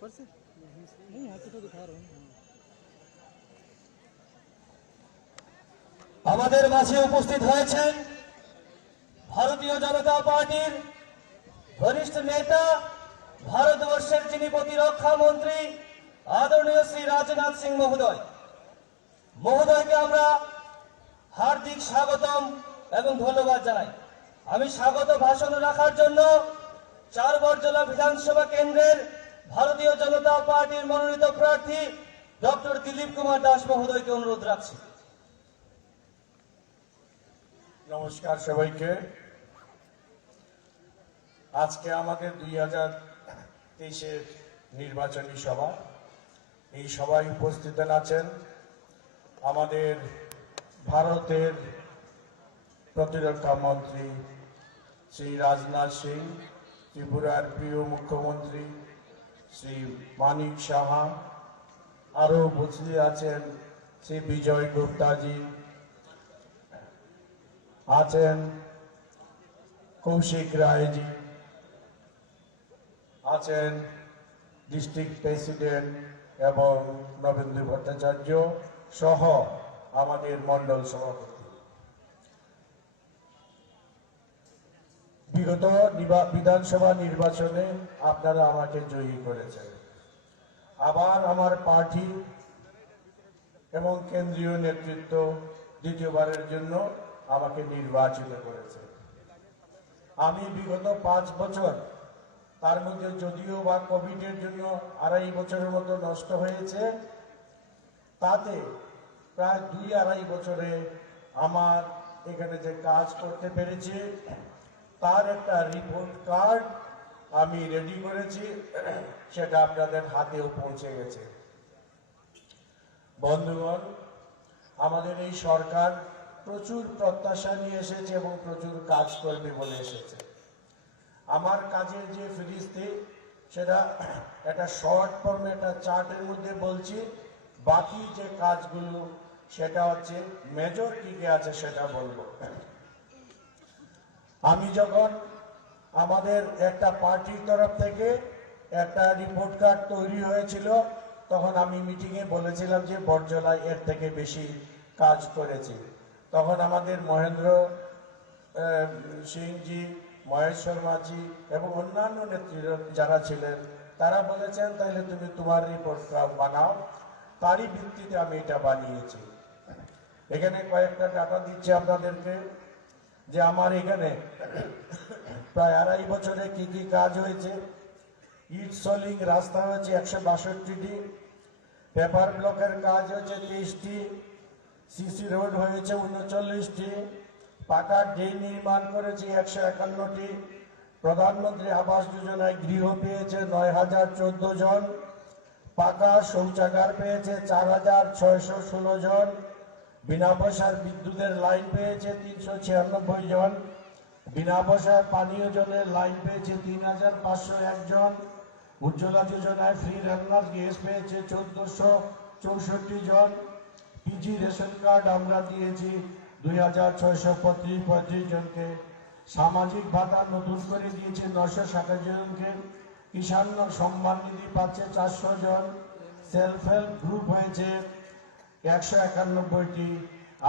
ऊपर से नहीं, यहाँ से तो दिखा रहा हूँ। আমাদের মাঝে উপস্থিত হয়েছেন ভারতীয় জনতা পার্টির বরিষ্ঠ নেতা, ভারতবর্ষের যিনি প্রতিরক্ষা মন্ত্রী আদরণীয় শ্রী রাজনাথ সিং মহোদয়। মহোদয়কে আমরা হার্দিক স্বাগতম এবং ধন্যবাদ জানাই। আমি স্বাগত ভাষণ রাখার জন্য 4 বরজলা বিধানসভা কেন্দ্রের ভারতীয় জনতা পার্টির মনোনীত প্রার্থী ডক্টর দিলীপ কুমার দাস মহোদয়কে অনুরোধ রাখছি। নমস্কার সবাইকে। আজকে আমাদের 2023-এর নির্বাচনী সভা। এই সভায় উপস্থিত আছেন আমাদের ভারতের প্রতিরক্ষা মন্ত্রী শ্রী রাজনাথ সিং, ত্রিপুরার প্রিয় মুখ্যমন্ত্রী শ্রী মানিক সাহা, আরও উপস্থিত আছেন শ্রী বিজয় গুপ্তাজি, আছেন কৌশিক রায়জি, আছেন ডিস্ট্রিক্ট প্রেসিডেন্ট এবং নবেন্দু ভট্টাচার্য সহ আমাদের মন্ডল সভাপতি। বিগত বিধানসভা নির্বাচনে আপনারা আমাকে জয়ী করেছেন। আবার আমার পার্টি এবং কেন্দ্রীয় নেতৃত্ব দ্বিতীয়বারের জন্য আমাকে নির্বাচিত করেছে। আমি বিগত 5 বছর, তার মধ্যে যদিও বা কোভিডের জন্য 2.5 বছরের মতো নষ্ট হয়েছে, তাতে প্রায় 2-2.5 বছরে আমার এখানে যে কাজ করতে পেরেছি তার একটা রিপোর্ট কার্ড আমি রেডি করেছি, সেটা আপনাদের হাতেও পৌঁছে গেছে। বন্ধুগণ, আমাদের এই সরকার প্রচুর প্রত্যাশা নিয়ে এসেছে এবং প্রচুর কাজ করবে বলে এসেছে। আমার কাজের যে ফিরিস্তি সেটা একটা শর্ট ফর্মে একটা চার্টের মধ্যে বলছি, বাকি যে কাজগুলো সেটা হচ্ছে মেজর কি কি আছে সেটা বলবো। আমি যখন আমাদের একটা পার্টির তরফ থেকে একটা রিপোর্ট কার্ড তৈরি হয়েছিল, তখন আমি মিটিংয়ে বলেছিলাম যে বরজলায় এর থেকে বেশি কাজ করেছি। তখন আমাদের মহেন্দ্র সিংজি, মহেশ শর্মাজি এবং অন্যান্য নেতৃত্ব যারা ছিলেন তারা বলেছেন তাহলে তুমি তোমার রিপোর্ট কার্ড বানাও। তারই ভিত্তিতে আমি এটা বানিয়েছি। এখানে কয়েকটা ডাটা দিচ্ছি আপনাদেরকে যে আমার এখানে প্রায় 2.5 বছরে কি কি কাজ হয়েছে। ইট সলিং রাস্তা হয়েছে 162টি, পেপার ব্লকের কাজ হয়েছে 23টি, সিসি রোড হয়েছে 39টি, পাকা ড্রেন নির্মাণ করেছি 151টি, প্রধানমন্ত্রী আবাস যোজনায় গৃহ পেয়েছে 9,014 জন, পাকা শৌচাগার পেয়েছে 4,616 জন, বিনা পয়সার বিদ্যুতের লাইন পেয়েছে 396 জন, বিনা পয়সার পানীয় জলের লাইন পেয়েছে 3,501 জন, উজ্জ্বলা যোজনায় ফ্রি রান্নার গ্যাস পেয়েছে 1,464 জন, পিজি রেশন কার্ড আমরা দিয়েছি 2,635 জনকে, সামাজিক ভাতা নতুন করে দিয়েছে 960 জনকে, কিষাণ সম্মান নিধি পাচ্ছে 400 জন, সেলফ হেল্প গ্রুপ হয়েছে 191টি,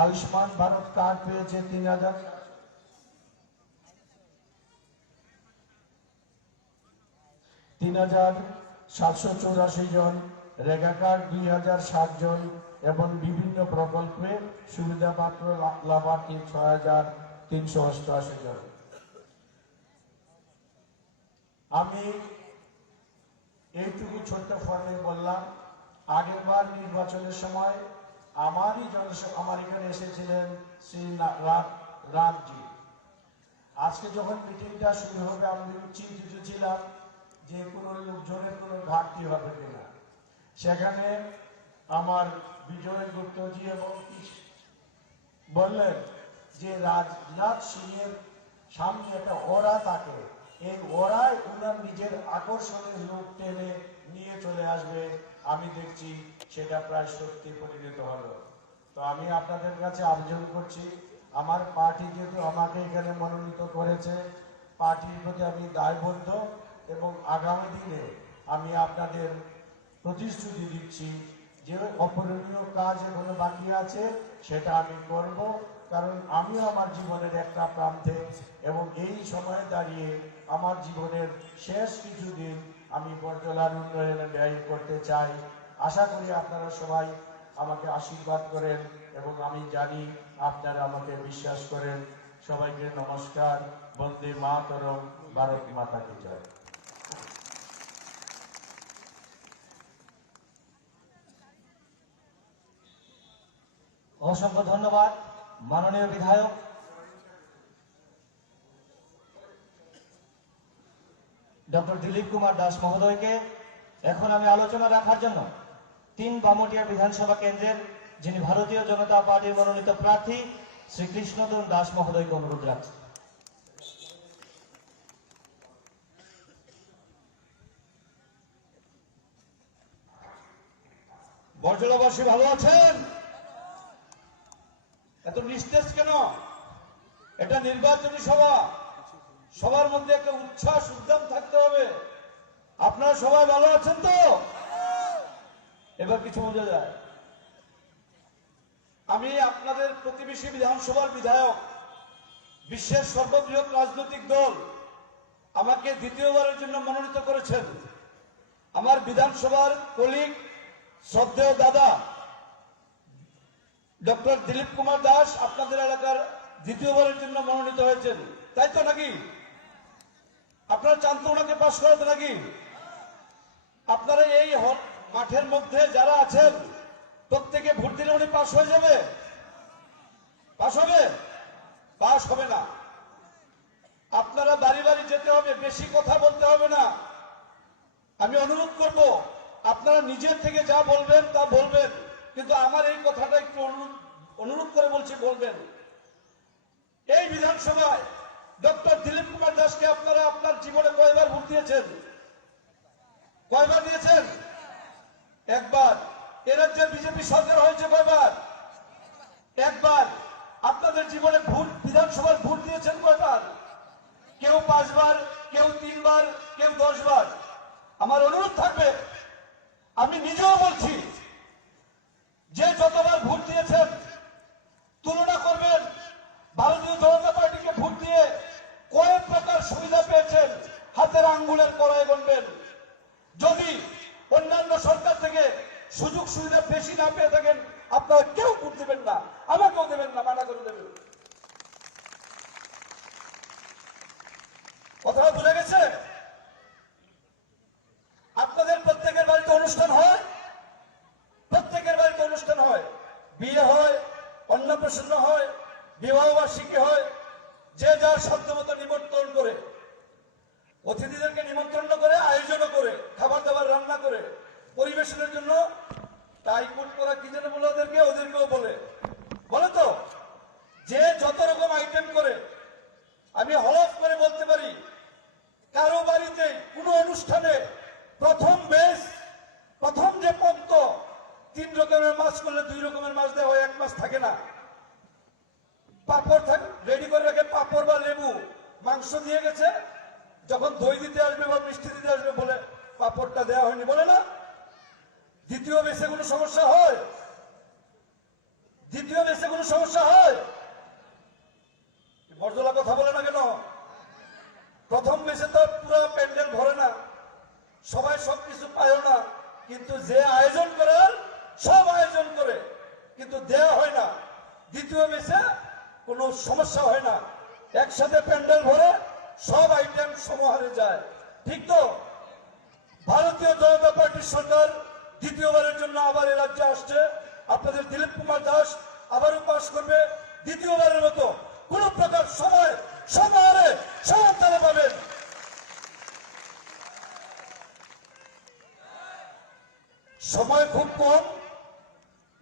আয়ুষ্মান ভারত কার্ড পেয়েছে 3,784 জন, রেগা কার্ড 2,060 জন এবং বিভিন্ন প্রকল্পে সুবিধাপাত্র লাভার্থী 6,388 জন। আমি এইটুকু ছোট্ট ফর্মে বললাম। আগেরবার নির্বাচনের সময় আমার এখানে এসেছিলেন শ্রী রামজি। আজকে যখন মিটিংটা শুরু হবে আমি চিন্তিত ছিলাম যে কোনো লোকজনের কোনো ঘাটতি হবে কিনা। সেখানে আমার বিজয় গুপ্তজি এবং বললেন যে রাজনাথ সিং এর সামনে একটা ওরা থাকে, এই ওরাই উনার নিজের আকর্ষণের লোক টেনে নিয়ে চলে আসবে। আমি দেখছি সেটা প্রায় সত্যি পরিণত হলো। তো আমি আপনাদের কাছে আবেদন করছি, আমার পার্টি যেহেতু আমাকে এখানে মনোনীত করেছে, পার্টির প্রতি আমি দায়বদ্ধ এবং আগামী দিনে আমি আপনাদের প্রতিশ্রুতি দিচ্ছি যে অপূরণীয় কাজ এখনো বাকি আছে সেটা আমি করব, কারণ আমিও আমার জীবনের একটা প্রান্তে এবং এই সময়ে দাঁড়িয়ে আমার জীবনের শেষ কিছুদিন আমি বড়জলার উন্নয়নে ব্যয় করতে চাই। আশা করি আপনারা সবাই আমাকে আশীর্বাদ করেন এবং আমি জানি আপনারা আমাকে বিশ্বাস করেন। সবাইকে নমস্কার। বন্দে মাতরম। ভারত মাতা কি জয়। অসংখ্য ধন্যবাদ মাননীয় বিধায়ক ডক্টর দিলীপ কুমার দাস মহোদয়কে। এখন আমি আলোচনা রাখার জন্য 3 বামুটিয়া বিধানসভা কেন্দ্রের যিনি ভারতীয় জনতা পার্টির মনোনীত প্রার্থী শ্রী কৃষ্ণদন দাস মহোদয়কে অনুরোধ রাখছি। বড়জলাবাসী ভালো আছেন? এত নিস্তেজ কেন? এটা নির্বাচনী সভা, সবার মধ্যে একটা উচ্ছ্বাস উদ্যম থাকতে হবে। আপনারা সবাই ভালো আছেন তো? এবার কিছু বোঝা যায়। আমি আপনাদের প্রতিবেশী বিধানসভার বিধায়ক, বিশ্বের সর্ববৃহৎ রাজনৈতিক দল আমাকে দ্বিতীয়বারের জন্য মনোনীত করেছেন। আমার বিধানসভার কলিগ শ্রদ্ধেয় দাদা ডক্টর দিলীপ কুমার দাস আপনাদের এলাকার দ্বিতীয়বারের জন্য মনোনীত হয়েছেন, তাই তো নাকি? আপনারা চান তো ওনাকে পাশ করাতে নাকি? আপনারা এই মাঠের মধ্যে যারা আছেন প্রত্যেকে ভোট দিলে উনি পাশ হয়ে যাবে? পাশ হবে? পাশ হবে না। আপনারা বাড়ি বাড়ি যেতে হবে, বেশি কথা বলতে হবে না। আমি অনুরোধ করব আপনারা নিজের থেকে যা বলবেন তা বলবেন, কিন্তু আমার এই কথাটা একটু অনুরোধ করে বলছি, বলবেন। এই বিধানসভায় ডক্টর দিলীপ কুমার দাসকে আপনারা আপনার জীবনে কয়বার ভোট দিয়েছেন? কয়বার দিয়েছেন? একবার। এ রাজ্যে বিজেপি সরকার হয়েছে কয়বার? একবার। আপনাদের জীবনে ভোট, বিধানসভার ভোট দিয়েছেন কয়বার? কেউ 5 বার, কেউ 3 বার, কেউ 10 বার। আমার অনুরোধ থাকবে, আমি নিজেও বলছি, যে যতবার ভোট দিয়েছেন তুলনা করবেন ভারতীয় জনতা পার্টিকে ভোট দিয়ে কয়েক প্রকার সুবিধা পেয়েছেন, হাতের আঙ্গুলের কড়াই গুনবেন। যদি অন্যান্য সরকার থেকে সুযোগ সুবিধা বেশি না পেয়ে থাকেন আপনারা কেউ ভোট দেবেন না, আমাকেও দেবেন না, মানা করে দেবেন। কথাটা বুঝে গেছে? আপনাদের প্রত্যেকের বাড়িতে অনুষ্ঠান হয়, প্রত্যেকের বাড়িতে অনুষ্ঠান হয়, বিয়ে হয়, অন্নপ্রাশন হয়, বিবাহ বার্ষিকী হয়, যে যার সাধ্যমতো নিমন্ত্রণ করে, অতিথিদেরকে নিমন্ত্রণ করে, আয়োজনও করে, খাবার দাবার রান্না করে পরিবেশনের জন্য টাইকুট করা কি যেন বলে ওদেরকেও বলে তো, যে যত রকম আইটেম করে। আমি হলফ করে বলতে পারি, কারো বাড়িতে কোনো অনুষ্ঠানে প্রথম যে পক্ত 3 রকমের মাছ করলে 2 রকমের মাছ দেওয়া হয়, 1 মাস থাকে না। পাপড় রেডি করে রাখে, পাপড় বা লেবু, মাংস দিয়ে গেছে, যখন দই দিতে আসবে বা মিষ্টি দিতে আসবে বলে পাপড়টা দেওয়া হয়নি, বলে না? দ্বিতীয় বেশে কোনো সমস্যা হয়? দ্বিতীয় বেশে কোনো সমস্যা হয়? বর্জলা কথা বলে না কেন? প্রথম বেশে তো পুরো প্যান্ডেল ভরে না, সবাই সবকিছু পায় না, কিন্তু যে আয়োজন করার সব আয়োজন করে, কিন্তু দেয়া হয় না। দ্বিতীয় বেশে কোনো সমস্যা হয় না, একসাথে প্যান্ডেল ভরে সব আইটেম সমাহারে যায়, ঠিক তো? ভারতীয় জনতা পার্টির সরকার দ্বিতীয়বারের জন্য আবার এ রাজ্যে আসছে। আপনাদের দিলীপ কুমার দাস আবারও পাশ করবে দ্বিতীয়বারের মতো। কোন প্রকার সময় সমাহারে সমান্তরে পাবেন। সময় খুব কম।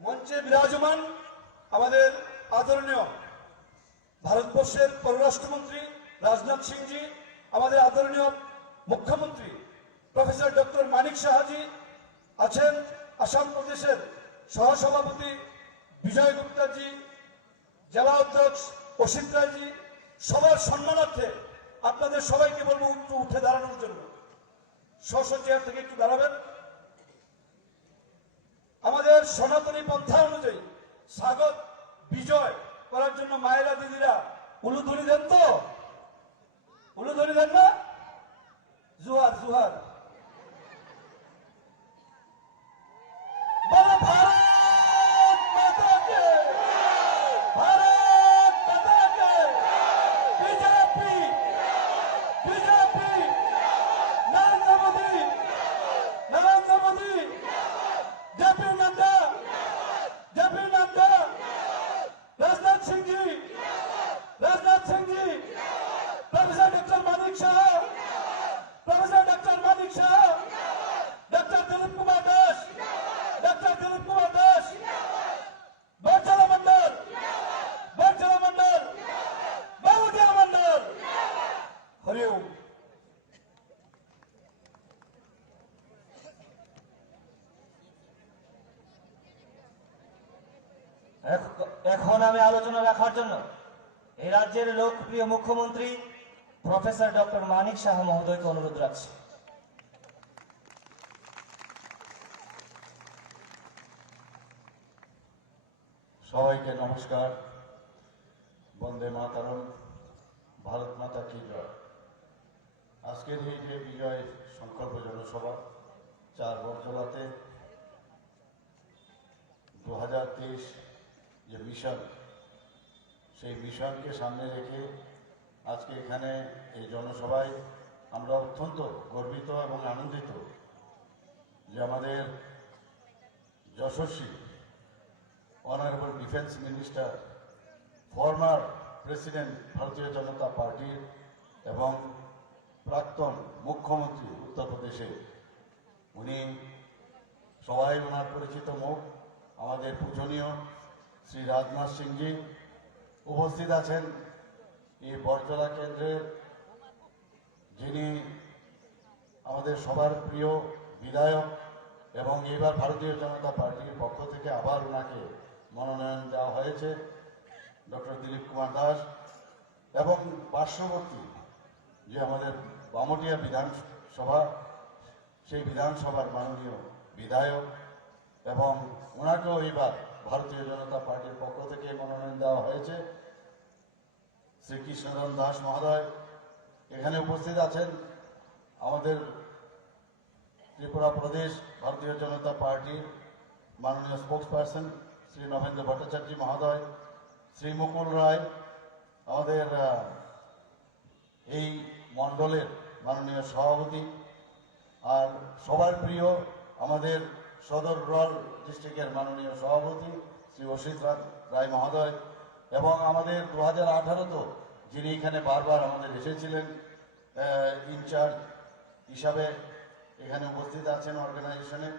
মঞ্চে বিরাজমান আমাদের আদরণীয় ভারতবর্ষের পররাষ্ট্রমন্ত্রী রাজনাথ সিংজি, আমাদের আদরণীয় মুখ্যমন্ত্রী প্রফেসর ডক্টর মানিক সাহাজি আছেন, আসাম প্রদেশের সহসভাপতি বিজয় গুপ্তাজি, জেলা অধ্যক্ষ অসিত রায়জি। সবার সম্মানার্থে আপনাদের সবাইকে বলবো উঠে দাঁড়ানোর জন্য। স্ব চেয়ার থেকে একটু দাঁড়াবেন। আমাদের সনাতনী পন্থা অনুযায়ী স্বাগত বিজয় করার জন্য মায়েরা দিদিরা উলুধ্বনি দেন তো? উলুধ্বনি দেন না? জুহার জুহার। বলো ভারত মাতা কে, ভারত মাতা কে, BJP BJP, Narendra Modi Narendra Modi, JP Nadda JP Nadda, Rajnath Singh ji Rajnath Singh ji, professor doctor Manik Shah, professor doctor Manik Shah, doctor Dilip Kumar Das, doctor Dilip Kumar Das, Barjala Mandal, Barjala Mandal, Babujala Mandal, Hari Om. এখন আমি আলোচনা রাখার জন্য এই রাজ্যের লোকপ্রিয় মুখ্যমন্ত্রী প্রফেসর ডক্টর মানিক শাহ মহোদয়কে অনুরোধ রাখছি। সবাইকে নমস্কার। বন্দে মাতরম, ভারত মাতা কি জয়। আজকের এই যে বিজয় সংকল্প জনসভা 4 বরজলাতে 2023 যে মিশন, সেই মিশনকে সামনে রেখে আজকে এখানে এই জনসভায় আমরা অত্যন্ত গর্বিত এবং আনন্দিত যে আমাদের যশস্বী honourable defence minister, former president Bharatiya Janata পার্টির এবং প্রাক্তন মুখ্যমন্ত্রী উত্তরপ্রদেশে, উনি সবাই ওনার পরিচিত মুখ, আমাদের পূজনীয় শ্রী রাজনাথ সিংজি উপস্থিত আছেন। এই বরজলা কেন্দ্রের যিনি আমাদের সবার প্রিয় বিধায়ক এবং এবার ভারতীয় জনতা পার্টির পক্ষ থেকে আবার ওনাকে মনোনয়ন দেওয়া হয়েছে, ডক্টর দিলীপ কুমার দাস, এবং পার্শ্ববর্তী যে আমাদের বামটিয়া বিধানসভা, সেই বিধানসভার মাননীয় বিধায়ক, এবং ওনাকেও এবার ভারতীয় জনতা পার্টির পক্ষ থেকে মনোনয়ন দেওয়া হয়েছে, শ্রী কৃষ্ণধন দাস মহোদয় এখানে উপস্থিত আছেন। আমাদের ত্রিপুরা প্রদেশ ভারতীয় জনতা পার্টির মাননীয় স্পোক্স পার্সন শ্রী নবেন্দ্র ভট্টাচার্য মহোদয়, শ্রী মুকুল রায়, আমাদের এই মণ্ডলের মাননীয় সভাপতি, আর সবার প্রিয় আমাদের সদর রুরাল ডিস্ট্রিক্টের মাননীয় সভাপতি শ্রী অসিত রায় মহোদয়, এবং আমাদের 2018 যিনি এখানে বারবার আমাদের এসেছিলেন ইনচার্জ হিসাবে এখানে উপস্থিত আছেন অর্গানাইজেশনে,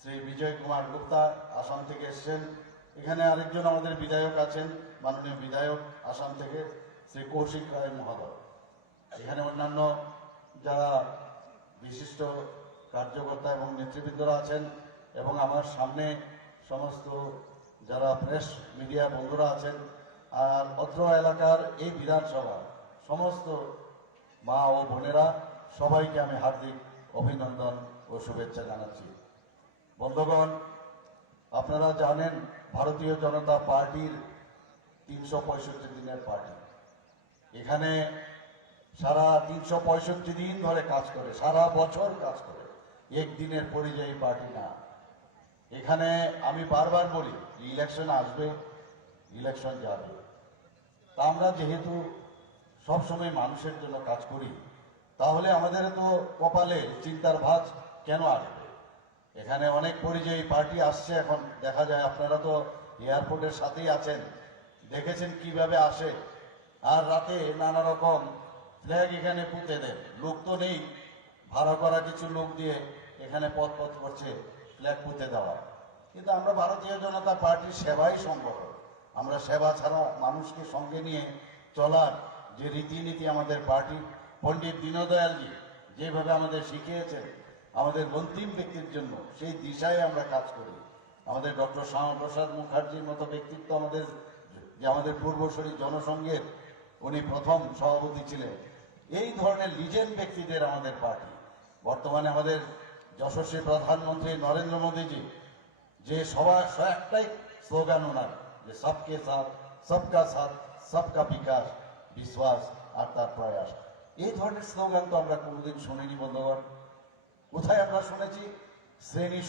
শ্রী বিজয় কুমার গুপ্তা আসাম থেকে এসছেন। এখানে আরেকজন আমাদের বিধায়ক আছেন, মাননীয় বিধায়ক আসাম থেকে শ্রী কৌশিক রায় মহোদয়। এখানে অন্যান্য যারা বিশিষ্ট কার্যকর্তা এবং নেতৃবৃন্দরা আছেন, এবং আমার সামনে সমস্ত যারা প্রেস মিডিয়া বন্ধুরা আছেন, আর অত্র এলাকার এই বিধানসভা সমস্ত মা ও বোনেরা, সবাইকে আমি হার্দিক অভিনন্দন ও শুভেচ্ছা জানাচ্ছি। বন্ধুগণ, আপনারা জানেন ভারতীয় জনতা পার্টির 365 দিনের পার্টি। এখানে সারা 365 দিন ধরে কাজ করে, সারা বছর কাজ করে, একদিনের পরিযায়ী পার্টি না। এখানে আমি বারবার বলি, ইলেকশন আসবে, ইলেকশন যাবে। তা আমরা যেহেতু সবসময় মানুষের জন্য কাজ করি, তাহলে আমাদের তো কপালে চিন্তার ভাঁজ কেন আসবে? এখানে অনেক পরিযায়ী পার্টি আসছে, এখন দেখা যায়, আপনারা তো এয়ারপোর্টের সাথেই আছেন, দেখেছেন কিভাবে আসে, আর রাতে নানা রকম ফ্ল্যাগ এখানে পুঁতে দেন। লোক তো নেই, ভাড়া করা কিছু লোক দিয়ে এখানে পথ করছে ফ্ল্যাগ পুঁতে দেওয়া। কিন্তু আমরা ভারতীয় জনতা পার্টির সেবাই সম্ভব। আমরা সেবা ছাড়া মানুষকে সঙ্গে নিয়ে চলার যে রীতিনীতি আমাদের পার্টি, পণ্ডিত দীনদয়ালজি যেভাবে আমাদের শিখিয়েছেন আমাদের অন্তিম ব্যক্তির জন্য, সেই দিশায় আমরা কাজ করি। আমাদের ডক্টর শ্যামাপ্রসাদ মুখার্জির মতো ব্যক্তিত্ব, আমাদের যে আমাদের পূর্বসূরি জনসংঘের উনি প্রথম সভাপতি ছিলেন, এই ধরনের লিজেন্ড ব্যক্তিদের আমাদের পার্টি। বর্তমানে আমাদের যশস্বী প্রধানমন্ত্রী নরেন্দ্র মোদীজি যে একটাই স্লোগান ওনার, যে সবকে সাথ, সবকা সাথ, সবকা বিকাশ, বিশ্বাস আর তার প্রয়াস। এই ধরনের স্লোগান তো আমরা কোনোদিন শুনিনি বন্ধুগণ। কোথায় আমরা শুনেছি? শ্রেণী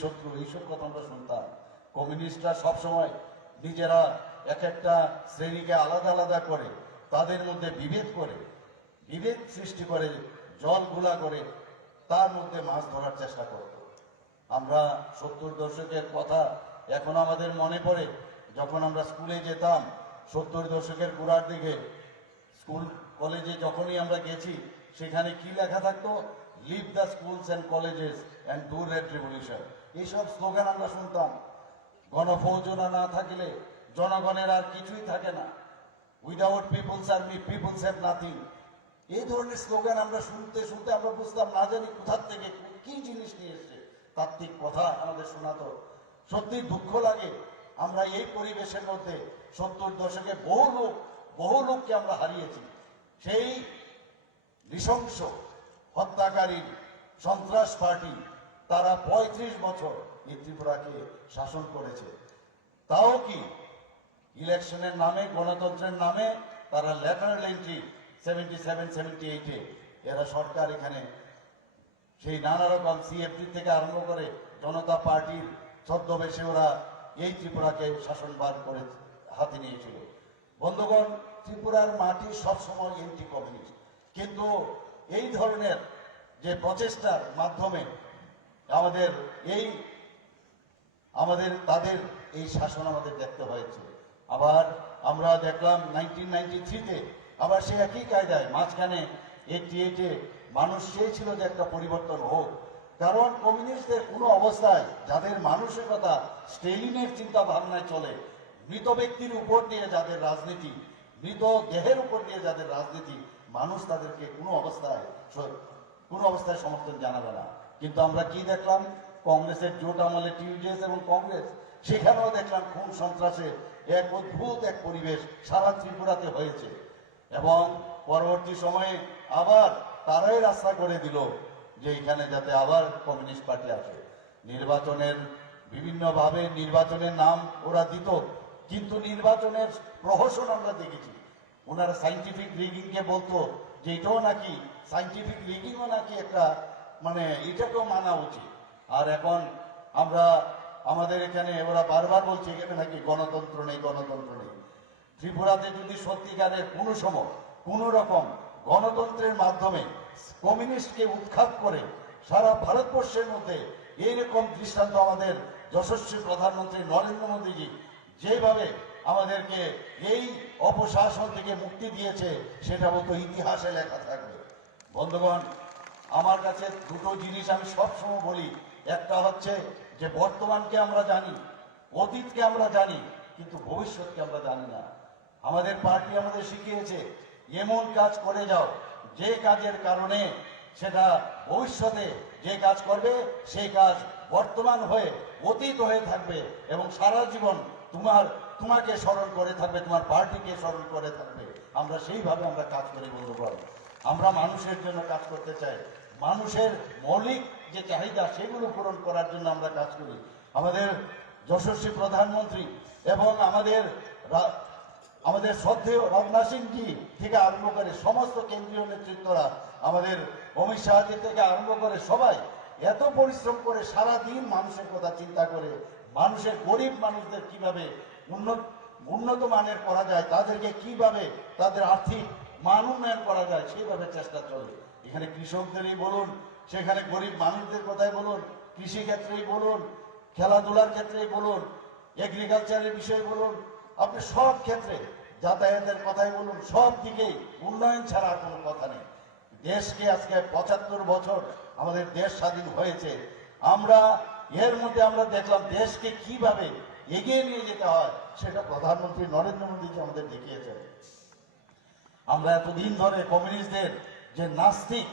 শত্রু এইসব কথা আমরা শুনতাম। কমিউনিস্টরা সবসময় নিজেরা এক একটা শ্রেণীকে আলাদা আলাদা করে, তাদের মধ্যে বিভেদ সৃষ্টি করে, জল ঘোলা করে তার মধ্যে মাছ ধরার চেষ্টা করত। আমরা 70 দশকের কথা এখন আমাদের মনে পড়ে, যখন আমরা স্কুলে যেতাম 70 দশকের গোড়ার দিকে, স্কুল কলেজে যখনই আমরা গেছি, সেখানে কি লেখা থাকতো? Leave the schools and colleges and do red revolution. এইসব স্লোগান আমরা শুনতাম। গণফৌজনা না থাকলে জনগণের আর কিছুই থাকে না। Without people's army, people's have nothing. এই ধরনের স্লোগান আমরা শুনতে শুনতে আমরা বুঝতাম না জানি কোথার থেকে কি জিনিস নিয়ে এসছে। তাত্ত্বিক কথা আমাদের শোনাতো। সত্যি দুঃখ লাগে, আমরা এই পরিবেশের মধ্যে 70 দশকে বহু লোককে আমরা হারিয়েছি। সেই নৃশংস হত্যাকারী সন্ত্রাস পার্টি, তারা 35 বছর এই ত্রিপুরাকে শাসন করেছে। তাও কি ইলেকশনের নামে, গণতন্ত্রের নামে তারা ল্যাটারাল এন্ট্রি 77-78-এ এরা সরকার এখানে সেই নানা রকম সিএফটি থেকে আরম্ভ করে জনতা পার্টির ছদ্মবেশে ওরা এই ত্রিপুরাকে শাসনভার করে হাতে নিয়েছিল। বন্ধুগণ, ত্রিপুরার মাটি সবসময় এন্টি কমিউনিস্ট, কিন্তু এই ধরনের যে প্রচেষ্টার মাধ্যমে তাদের এই শাসন আমাদের দেখতে হয়েছে। আবার আমরা দেখলাম 1993-তে আবার সে একই কায়দায় মাঝখানে 88-এ মানুষ চেয়েছিল যে একটা পরিবর্তন হোক। কারণ কমিউনিস্টদের কোনো অবস্থায়, যাদের মানসিকতা স্টেলিনের চিন্তা ভাবনায় চলে, মৃত ব্যক্তির উপর দিয়ে যাদের রাজনীতি, মৃত দেহের উপর দিয়ে যাদের রাজনীতি, মানুষ তাদেরকে কোনো অবস্থায় সমর্থন জানাবে না। কিন্তু আমরা কি দেখলাম? কংগ্রেসের জোট আমলে টিউজেস এবং কংগ্রেস, সেখানেও দেখলাম খুন সন্ত্রাসের এক অদ্ভুত এক পরিবেশ সারা ত্রিপুরাতে হয়েছে। এবং পরবর্তী সময়ে আবার তারাই রাস্তা করে দিল যে এখানে যাতে আবার কমিউনিস্ট পার্টি আসে। বিভিন্নভাবে নির্বাচনের নাম ওরা দিত, কিন্তু নির্বাচনের প্রহসন আমরা দেখেছি। ওনারা সাইন্টিফিক রিগিংকে বলতো যে এটাও নাকি সাইন্টিফিক রিগিংও নাকি একটা এটাকেও মানা উচিত। আর এখন আমাদের এখানে ওরা বারবার বলছে এখানে নাকি গণতন্ত্র নেই। ত্রিপুরাতে যদি সত্যিকারের কোনো রকম গণতন্ত্রের মাধ্যমে কমিউনিস্টকে উৎখাত করে সারা ভারতবর্ষের মধ্যে এইরকম দৃষ্টান্ত আমাদের যশস্বী প্রধানমন্ত্রী নরেন্দ্র মোদীজি যেভাবে আমাদেরকে এই অপশাসন থেকে মুক্তি দিয়েছে, সেটা মতো ইতিহাসে লেখা থাকবে। বন্ধুগণ, আমার কাছে দুটো জিনিস আমি সবসময় বলি। একটা হচ্ছে যে বর্তমানকে আমরা জানি, অতীতকে আমরা জানি, কিন্তু ভবিষ্যৎকে আমরা জানি না। আমাদের পার্টি আমাদের শিখিয়েছে এমন কাজ করে যাও যে কাজের কারণে সেটা ভবিষ্যতে যে কাজ করবে সেই কাজ বর্তমান হয়ে অতীত হয়ে থাকবে এবং সারা জীবন তোমাকে স্মরণ করে থাকবে, তোমার পার্টিকে স্মরণ করে থাকবে। আমরা সেইভাবে আমরা কাজ করি বন্ধুগণ। আমরা মানুষের জন্য কাজ করতে চাই, মানুষের মৌলিক যে চাহিদা সেগুলো পূরণ করার জন্য আমরা কাজ করি। আমাদের যশস্বী প্রধানমন্ত্রী এবং আমাদের শ্রদ্ধেয় রাজনাথ সিংজি থেকে আরম্ভ করে সমস্ত কেন্দ্রীয় নেতৃত্বরা, আমাদের অমিত শাহজি থেকে আরম্ভ করে সবাই এত পরিশ্রম করে সারা দিন মানুষের কথা চিন্তা করে, গরিব মানুষদের কিভাবে উন্নত মানের করা যায়, তাদেরকে কিভাবে তাদের আর্থিক মান উন্নয়ন করা যায় সেইভাবে চেষ্টা চলে। এখানে কৃষকদেরই বলুন, সেখানে গরিব মানুষদের কথাই বলুন, কৃষি ক্ষেত্রেই বলুন, খেলাধুলার ক্ষেত্রেই বলুন, এগ্রিকালচারের বিষয়ে বলুন, আপনি সব ক্ষেত্রে যাতায়াতের কথাই বলুন, সব দিকেই উন্নয়ন ছাড়া আর কোনো কথা নেই। দেশকে আজকে 75 বছর আমাদের দেশ স্বাধীন হয়েছে, আমরা এর মধ্যে আমরা দেখলাম দেশকে কিভাবে এগিয়ে নিয়ে যেতে হয় সেটা প্রধানমন্ত্রী নরেন্দ্র মোদীজি আমাদের দেখিয়েছেন। আমরা এতদিন ধরে কমিউনিস্টদের যে নাস্তিক,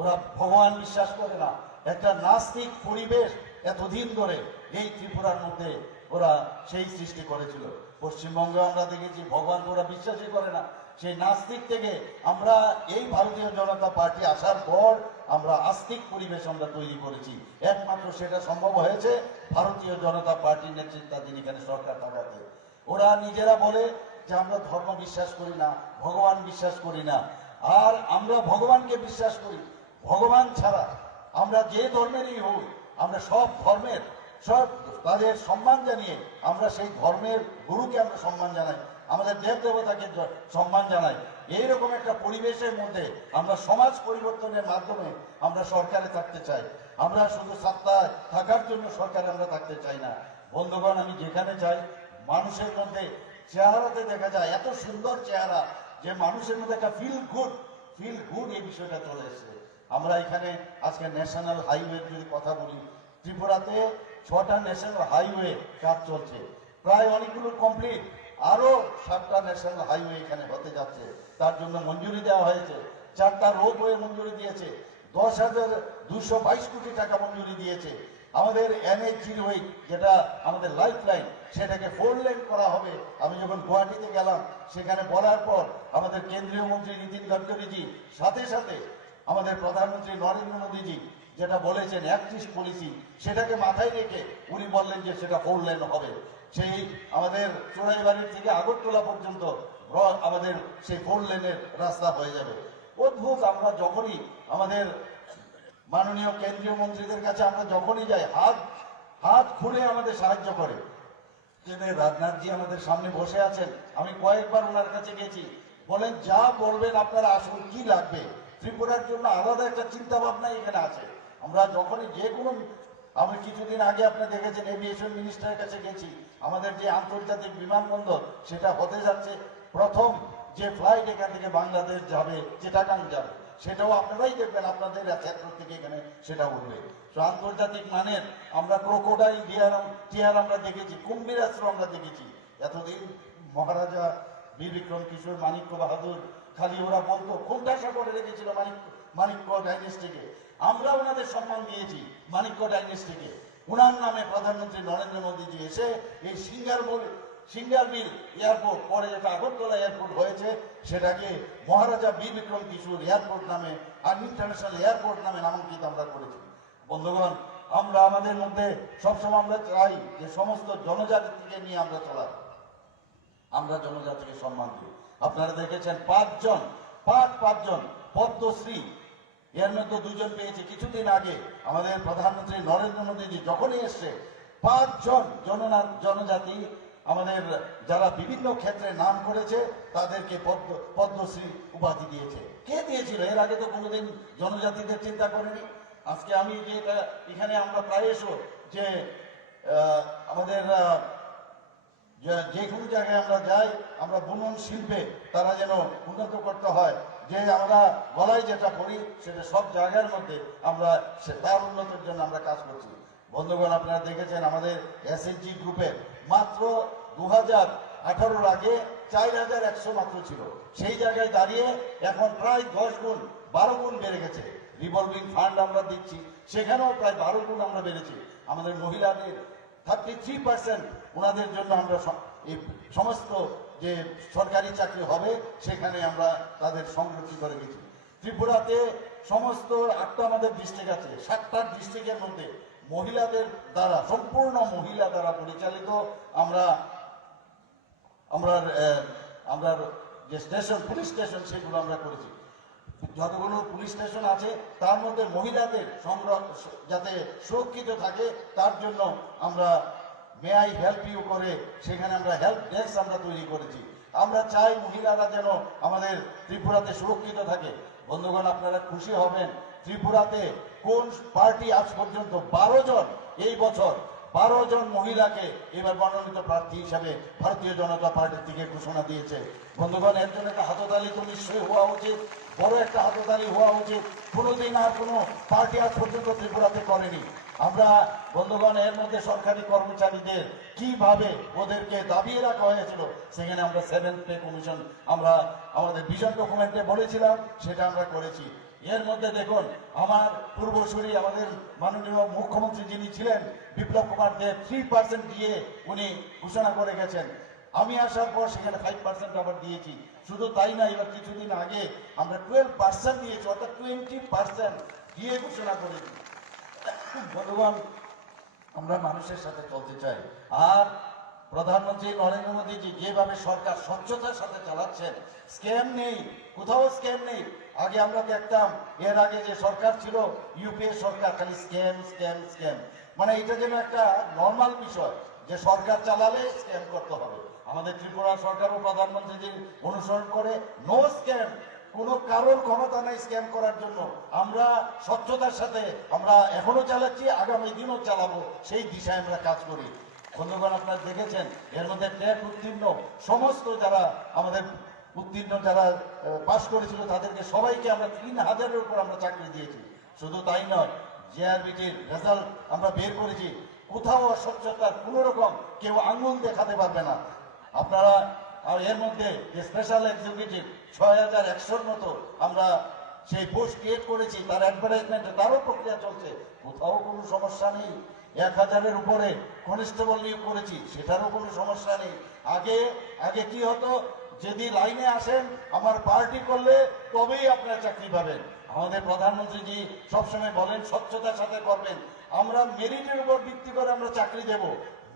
ওরা ভগবান বিশ্বাস করে না, একটা নাস্তিক পরিবেশ এতদিন ধরে এই ত্রিপুরার মধ্যে ওরা সেই সৃষ্টি করেছিল। পশ্চিমবঙ্গে আমরা দেখেছি ভগবান ওরা বিশ্বাসই করে না। সেই নাস্তিক থেকে আমরা এই ভারতীয় জনতা পার্টি আসার পর আমরা আস্তিক পরিবেশ আমরা তৈরি করেছি। একমাত্র সেটা সম্ভব হয়েছে ভারতীয় জনতা পার্টির নেতৃত্বাধীন এখানে সরকার থাকাতে। ওরা নিজেরা বলে যে আমরা ধর্ম বিশ্বাস করি না, ভগবান বিশ্বাস করি না, আর আমরা ভগবানকে বিশ্বাস করি। ভগবান ছাড়া আমরা যে ধর্মেরই হই, আমরা সব ধর্মের সব তাদের সম্মান জানিয়ে আমরা সেই ধর্মের গুরুকে আমরা সম্মান জানাই, আমাদের দেব দেবতাকে সম্মান জানাই। এইরকম একটা পরিবেশের মধ্যে আমরা সমাজ পরিবর্তনের মাধ্যমে আমরা সরকারে থাকতে চাই। আমরা শুধু সত্তায় থাকার জন্য সরকারে আমরা থাকতে চাই না। বন্ধুগণ, আমি যেখানে যাই মানুষের মধ্যে চেহারাতে দেখা যায় এত সুন্দর চেহারা যে মানুষের মধ্যে একটা ফিল গুড এই বিষয়টা চলে এসেছে। আমরা এখানে আজকে ন্যাশনাল হাইওয়ে যদি কথা বলি, ত্রিপুরাতে 6টা ন্যাশনাল হাইওয়ে কাজ চলছে, প্রায় অনেকগুলো কমপ্লিট, আরো 7টা ন্যাশনাল হাইওয়ে এখানে হতে যাচ্ছে। তার জন্য মঞ্জুরি দেওয়া হয়েছে। 4টা রোপওয়ে মঞ্জুরি দিয়েছে, 10,222 কোটি টাকা মঞ্জুরি দিয়েছে। আমাদের NH-08 যেটা আমাদের লাইফ লাইন, সেটাকে 4 লেন করা হবে। আমি যখন গুয়াহাটিতে গেলাম সেখানে বলার পর আমাদের কেন্দ্রীয় মন্ত্রী নীতিন গডকরিজি সাথে সাথে আমাদের প্রধানমন্ত্রী নরেন্দ্র মোদীজি যেটা বলেছেন অ্যাক্টিভ পলিসি, সেটাকে মাথায় রেখে উনি বললেন যে সেটা 4 লেন হবে। সেই আমাদের চোরাইবাড়ির থেকে আগরতলা পর্যন্ত আমাদের সেই 4 লেনের রাস্তা হয়ে যাবে। অদ্ভুত, আমরা যখনই আমাদের মাননীয় কেন্দ্রীয় মন্ত্রীদের কাছে আমরা যখনই যাই হাত খুলে আমাদের সাহায্য করে। রাজনাথজি আমাদের সামনে বসে আছেন, আমি কয়েকবার ওনার কাছে গেছি, বলেন যা বলবেন আপনারা আসুন, কি লাগবে। ত্রিপুরার জন্য আলাদা একটা চিন্তা ভাবনা এখানে আছে। আমরা যখনই যে কোনো, আমি কিছুদিন আগে আপনি দেখেছেন এভিয়েশন মিনিস্টারের কাছে গেছি, আমাদের যে আন্তর্জাতিক বিমানবন্দর সেটা হতে যাচ্ছে, প্রথম যে ফ্লাইট এখান থেকে বাংলাদেশ যাবে, চিটাগাং যাবে, সেটাও আপনারাই দেখবেন, আপনাদের ক্ষেত্র থেকে এখানে সেটা উঠবে। তো আন্তর্জাতিক মানের আমরা ক্রোকোডাইল টিয়ার আমরা দেখেছি, কুম্ভীরাস্ত্র আমরা দেখেছি। এতদিন মহারাজা বীর বিক্রম কিশোর, মানিক্য বাহাদুর, খালি ওরা বলতো কোনটা করে রেখেছিল মানিক্য ডাইনেস্টিকে। আমরা ওনাদের সম্মান দিয়েছি মানিক্য ডাইনেস্টিকে। উনার নামে প্রধানমন্ত্রী নরেন্দ্র মোদীজি এসে এই সিঙ্গারবিল এয়ারপোর্ট, পরে যেটা আগরতলা এয়ারপোর্ট হয়েছে, সেটাকে মহারাজা বীর বিক্রম কিশোর এয়ারপোর্ট নামে আর ইন্টারন্যাশনাল এয়ারপোর্ট নামে নামাঙ্কিত আমরা করেছি। বন্ধুগণ, আমরা আমাদের মধ্যে সবসময় আমরা চাই যে সমস্ত জনজাতিকে নিয়ে আমরা চলা, আমরা জনজাতিকে সম্মান দিই। আপনারা দেখেছেন 5জন পদ্মশ্রী, এর মধ্যে 2জন পেয়েছে কিছুদিন আগে। আমাদের প্রধানমন্ত্রী নরেন্দ্র মোদীজি যখনই এসছে 5জন জনজাতি আমাদের যারা বিভিন্ন ক্ষেত্রে নাম করেছে তাদেরকে পদ্মশ্রী উপাধি দিয়েছে। কে দিয়েছিল? এর আগে তো কোনোদিন জনজাতিদের চিন্তা করেনি। আজকে আমি যেটা এখানে আমরা প্রায় যে আমাদের যে কোনো জায়গায় আমরা যাই, আমরা বুনন শিল্পে তারা যেন উন্নত করতে হয়, যে আমরা গলায় যেটা পড়ি সেটা সব জায়গার মধ্যে আমরা তার উন্নতির জন্য আমরা কাজ করছি। বন্ধুগণ, আপনারা দেখেছেন আমাদের SHG গ্রুপের মাত্র 2018 আগে 4100 মাত্র ছিল, সেই জায়গায় দাঁড়িয়ে এখন প্রায় 10 গুণ 12 গুণ বেড়ে গেছে। রিভলভিং ফান্ড আমরা দিচ্ছি, সেখানেও প্রায় 12 গুণ আমরা বেড়েছি। আমাদের মহিলাদের 33% ওনাদের জন্য আমরা সমস্ত যে সরকারি চাকরি হবে সেখানে আমরা তাদের সংরক্ষিত করে গেছি। ত্রিপুরাতে সমস্ত 8টা আমাদের ডিস্ট্রিক্ট আছে, 7টা ডিস্ট্রিক্টের মধ্যে মহিলাদের দ্বারা, সম্পূর্ণ মহিলা দ্বারা পরিচালিত আমরা যে স্টেশন, পুলিশ স্টেশন, সেগুলো আমরা করেছি। যতগুলো পুলিশ স্টেশন আছে তার মধ্যে মহিলাদের যাতে সুরক্ষিত থাকে তার জন্য আমরা মে আই হেল্প ইউ করে সেখানে আমরা হেল্প ডেস্ক আমরা তৈরি করেছি। আমরা চাই মহিলারা যেন আমাদের ত্রিপুরাতে সুরক্ষিত থাকে। বন্ধুগণ, আপনারা খুশি হবেন, ত্রিপুরাতে কোন পার্টি আজ পর্যন্ত 12 জন, এই বছর 12 জন মহিলাকে এবার মনোনীত প্রার্থী হিসাবে ভারতীয় জনতা পার্টির থেকে ঘোষণা দিয়েছে। বন্ধুগণ, এর জন্য একটা হাততালি তো নিশ্চয়ই হওয়া উচিত, বড় একটা হাততালি হওয়া উচিত। কোনোদিন আর কোনো পার্টি আজ পর্যন্ত ত্রিপুরাতে করেনি। আমরা বন্ধুগণ, এর মধ্যে সরকারি কর্মচারীদের কিভাবে ওদেরকে দাবিয়ে রাখা হয়েছিল, সেখানে আমরা 7th পে কমিশন আমরা আমাদের ভিশন ডকুমেন্টে বলেছিলাম, সেটা আমরা করেছি। এর মধ্যে দেখুন, আমার পূর্বসূরি আমাদের মাননীয় মুখ্যমন্ত্রী যিনি ছিলেন বিপ্লব কুমার দেব 3% দিয়ে উনি ঘোষণা করে গেছেন। আমি আসার পর সেখানে 5% আবার দিয়েছি। শুধু তাই না, এবার কিছুদিন আগে আমরা 12% দিয়েছি, অর্থাৎ 20% দিয়ে ঘোষণা করে দিই। বন্ধুগণ, আমরা মানুষের সাথে চলতে চাই। আর প্রধানমন্ত্রী নরেন্দ্র মোদীজি যেভাবে সরকার স্বচ্ছতার সাথে চালাচ্ছেন, স্ক্যাম নেই, কোথাও স্ক্যাম নেই। আগে আমরা দেখতাম এর আগে যে সরকার ছিল, ইউপিএ সরকার, খালি স্ক্যাম স্ক্যাম স্ক্যাম, মানে এটা যেন একটা নর্মাল বিষয় যে সরকার চালালে স্ক্যাম করতে হবে। আমাদের ত্রিপুরা সরকারও প্রধানমন্ত্রীজির অনুসরণ করে নো স্ক্যাম, কোনো কারোর ক্ষমতা নাই স্ক্যাম করার জন্য। আমরা স্বচ্ছতার সাথে আমরা এখনো চালাচ্ছি, আগামী দিনও চালাবো, সেই দিশায় আমরা কাজ করি। বন্ধুগণ, আপনারা দেখেছেন এর মধ্যে টেট উত্তীর্ণ সমস্ত যারা আমাদের উত্তীর্ণ যারা পাশ করেছিল তাদেরকে সবাইকে আমরা 3000-এর উপর আমরা চাকরি দিয়েছি। শুধু তাই নয়, জেআরবিটির রেজাল্ট আমরা বের করেছি, কোথাও অস্বচ্ছতার কোনো রকম কেউ আঙুল দেখাতে পারবে না। আপনারা আর এর মধ্যে যে স্পেশাল এক্সিকিউটিভ 6100-র মতো আমরা সেই পোস্ট ক্রিয়েট করেছি, তার অ্যাডভার্টাইজমেন্টে তারও প্রক্রিয়া চলছে, কোথাও কোনো সমস্যা নেই। 1000-এর উপরে কনস্টেবল নিয়োগ করেছি, সেটারও কোনো সমস্যা নেই। আগে কি হতো, যদি লাইনে আসেন আমার পার্টি করলে তবেই আপনারা চাকরি পাবেন। আমাদের প্রধানমন্ত্রীজি সবসময় বলেন স্বচ্ছতার সাথে করবেন। আমরা মেরিটের উপর ভিত্তি করে আমরা চাকরি দেব।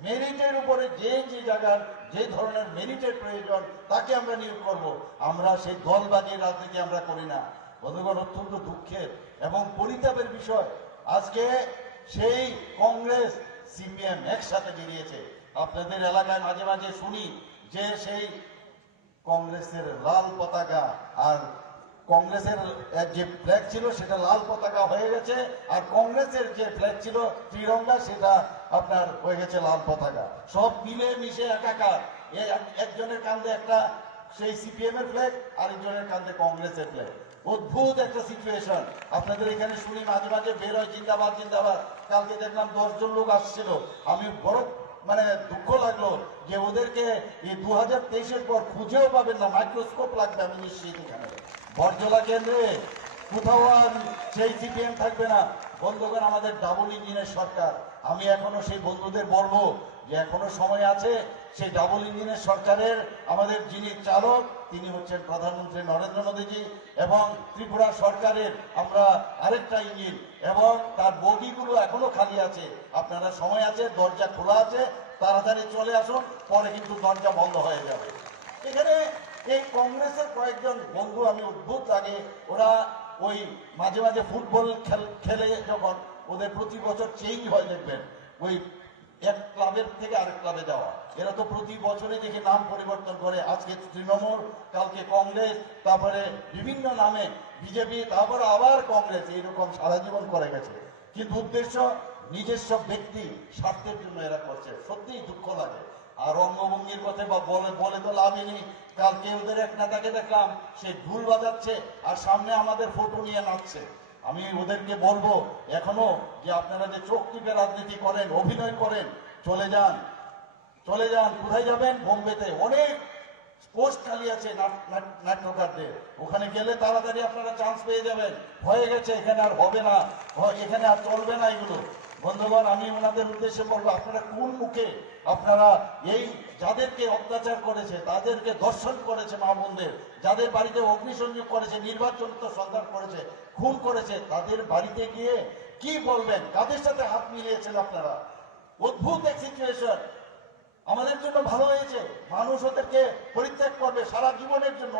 মেরিটের উপরে যে যে জায়গার যে ধরনের মেরিটের প্রয়োজন তাকে আমরা নিয়োগ করব। আমরা সেই দলবাজি রাজনীতি আমরা করি না। বন্ধুগণ, অত্যন্ত দুঃখের এবং পরিতাপের বিষয়, আজকে সেই কংগ্রেস সিপিএম একসাথে বেরিয়েছে। আপনাদের এলাকায় মাঝে মাঝে শুনি যে সেই কংগ্রেসের লাল পতাকা আর কংগ্রেসের যে ফ্ল্যাগ ছিল সেটা লাল পতাকা হয়ে গেছে, আর কংগ্রেসের যে ফ্ল্যাগ ছিল ত্রিরঙ্গা সেটা আপনার হয়ে গেছে লাল পতাকা। সব মিলে মিশে একাকার। একজনের কাঁধে একটা সেই সিপিএম এর ফ্ল্যাগ, আরেকজনের কাঁধে কংগ্রেসের ফ্ল্যাগ। অদ্ভুত একটা সিচুয়েশন। আপনাদের এখানে শুনি মাঝে মাঝে বের হয় জিন্দাবাদ জিন্দাবাদ। কালকে দেখলাম 10 জন লোক আসছিল। আমি বড় দুঃখ লাগলো যে ওদেরকে এই 2023-এর পর খুঁজেও পাবেন না, মাইক্রোস্কোপ লাগবে আমি নিশ্চিত। এখানে বরজলা কেন্দ্রে কোথাও আর সেই সিপিএম থাকবে না। বন্ধুগণ, আমাদের ডাবল ইঞ্জিনের সরকার। আমি এখনো সেই বন্ধুদের বলবো যে এখনো সময় আছে। সেই ডাবল ইঞ্জিনের সরকারের আমাদের যিনি চালক তিনি হচ্ছেন প্রধানমন্ত্রী নরেন্দ্র মোদীজি, এবং ত্রিপুরা সরকারের আমরা আরেকটা ইঞ্জিন, এবং তার বগিগুলো এখনো খালি আছে। আপনারা সময় আছে, দরজা খোলা আছে, তাড়াতাড়ি চলে আসুন, পরে কিন্তু দরজা বন্ধ হয়ে যাবে। এখানে এই কংগ্রেসের কয়েকজন বন্ধু আমি অদ্ভুত লাগে, ওরা ওই মাঝে মাঝে ফুটবল খেলে যখন ওদের প্রতি বছর চেঞ্জ হয় দেখবেন, ওই এক ক্লাবের থেকে আরেক ক্লাবে যাওয়া, এরা তো প্রতি বছরে দেখে নাম পরিবর্তন করে। আজকে তৃণমূল, কালকে কংগ্রেস, তারপরে বিভিন্ন নামে বিজেপি, তারপরে আবার কংগ্রেস, এইরকম সারা জীবন করে গেছে। কিন্তু উদ্দেশ্য নিজস্ব ব্যক্তি স্বার্থের জন্য এরা করছে। সত্যিই দুঃখ লাগে। আর রঙ্গভঙ্গির কথা বলে তো লাভই নেই। কালকে ওদের এক নেতাকে দেখলাম, সে ঢুল বাজাচ্ছে আর সামনে আমাদের ফটো নিয়ে নাচছে। আমি ওদেরকে বলবো এখনো যে আপনারা যে চোখ টিপে রাজনীতি করেন, অভিনয় করেন, চলে যান। কোথায় যাবেন? বোম্বেতে অনেক পোস্ট খালি আছে নাট্যকারদের, ওখানে গেলে তাড়াতাড়ি আপনারা চান্স পেয়ে যাবেন। হয়ে গেছে, এখানে আর হবে না, এখানে আর চলবে না এগুলো। বন্ধুগণ, আমি ওনাদের উদ্দেশ্যে বলবো, আপনারা কোন মুখে আপনারা এই যাদেরকে অত্যাচার করেছে, তাদেরকে ধর্ষণ করেছে, মা বোনদের যাদের বাড়িতে অগ্নিসংযোগ করেছে, নির্বাচন সন্ধান করেছে, খুন করেছে, তাদের বাড়িতে গিয়ে কি বলবেন? কাদের সাথে হাত মিলিয়েছেন আপনারা? অদ্ভুত এক সিচুয়েশন। আমাদের জন্য ভালো হয়েছে, মানুষ ওদেরকে পরিত্যাগ করবে সারা জীবনের জন্য।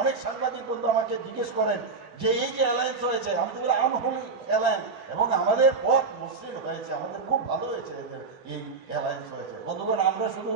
অনেক সাংবাদিক বন্ধু আমাকে জিজ্ঞেস করেন যে এই যে অ্যালায়েন্স হয়েছে, আমি তো বলি আনহোলি অ্যালায়েন্স, এবং আমাদের পথ মসৃণ হয়েছে, আমাদের খুব ভালো হয়েছে এদের এই অ্যালায়েন্স হয়েছে। বন্ধুগণ, আমরা শুধু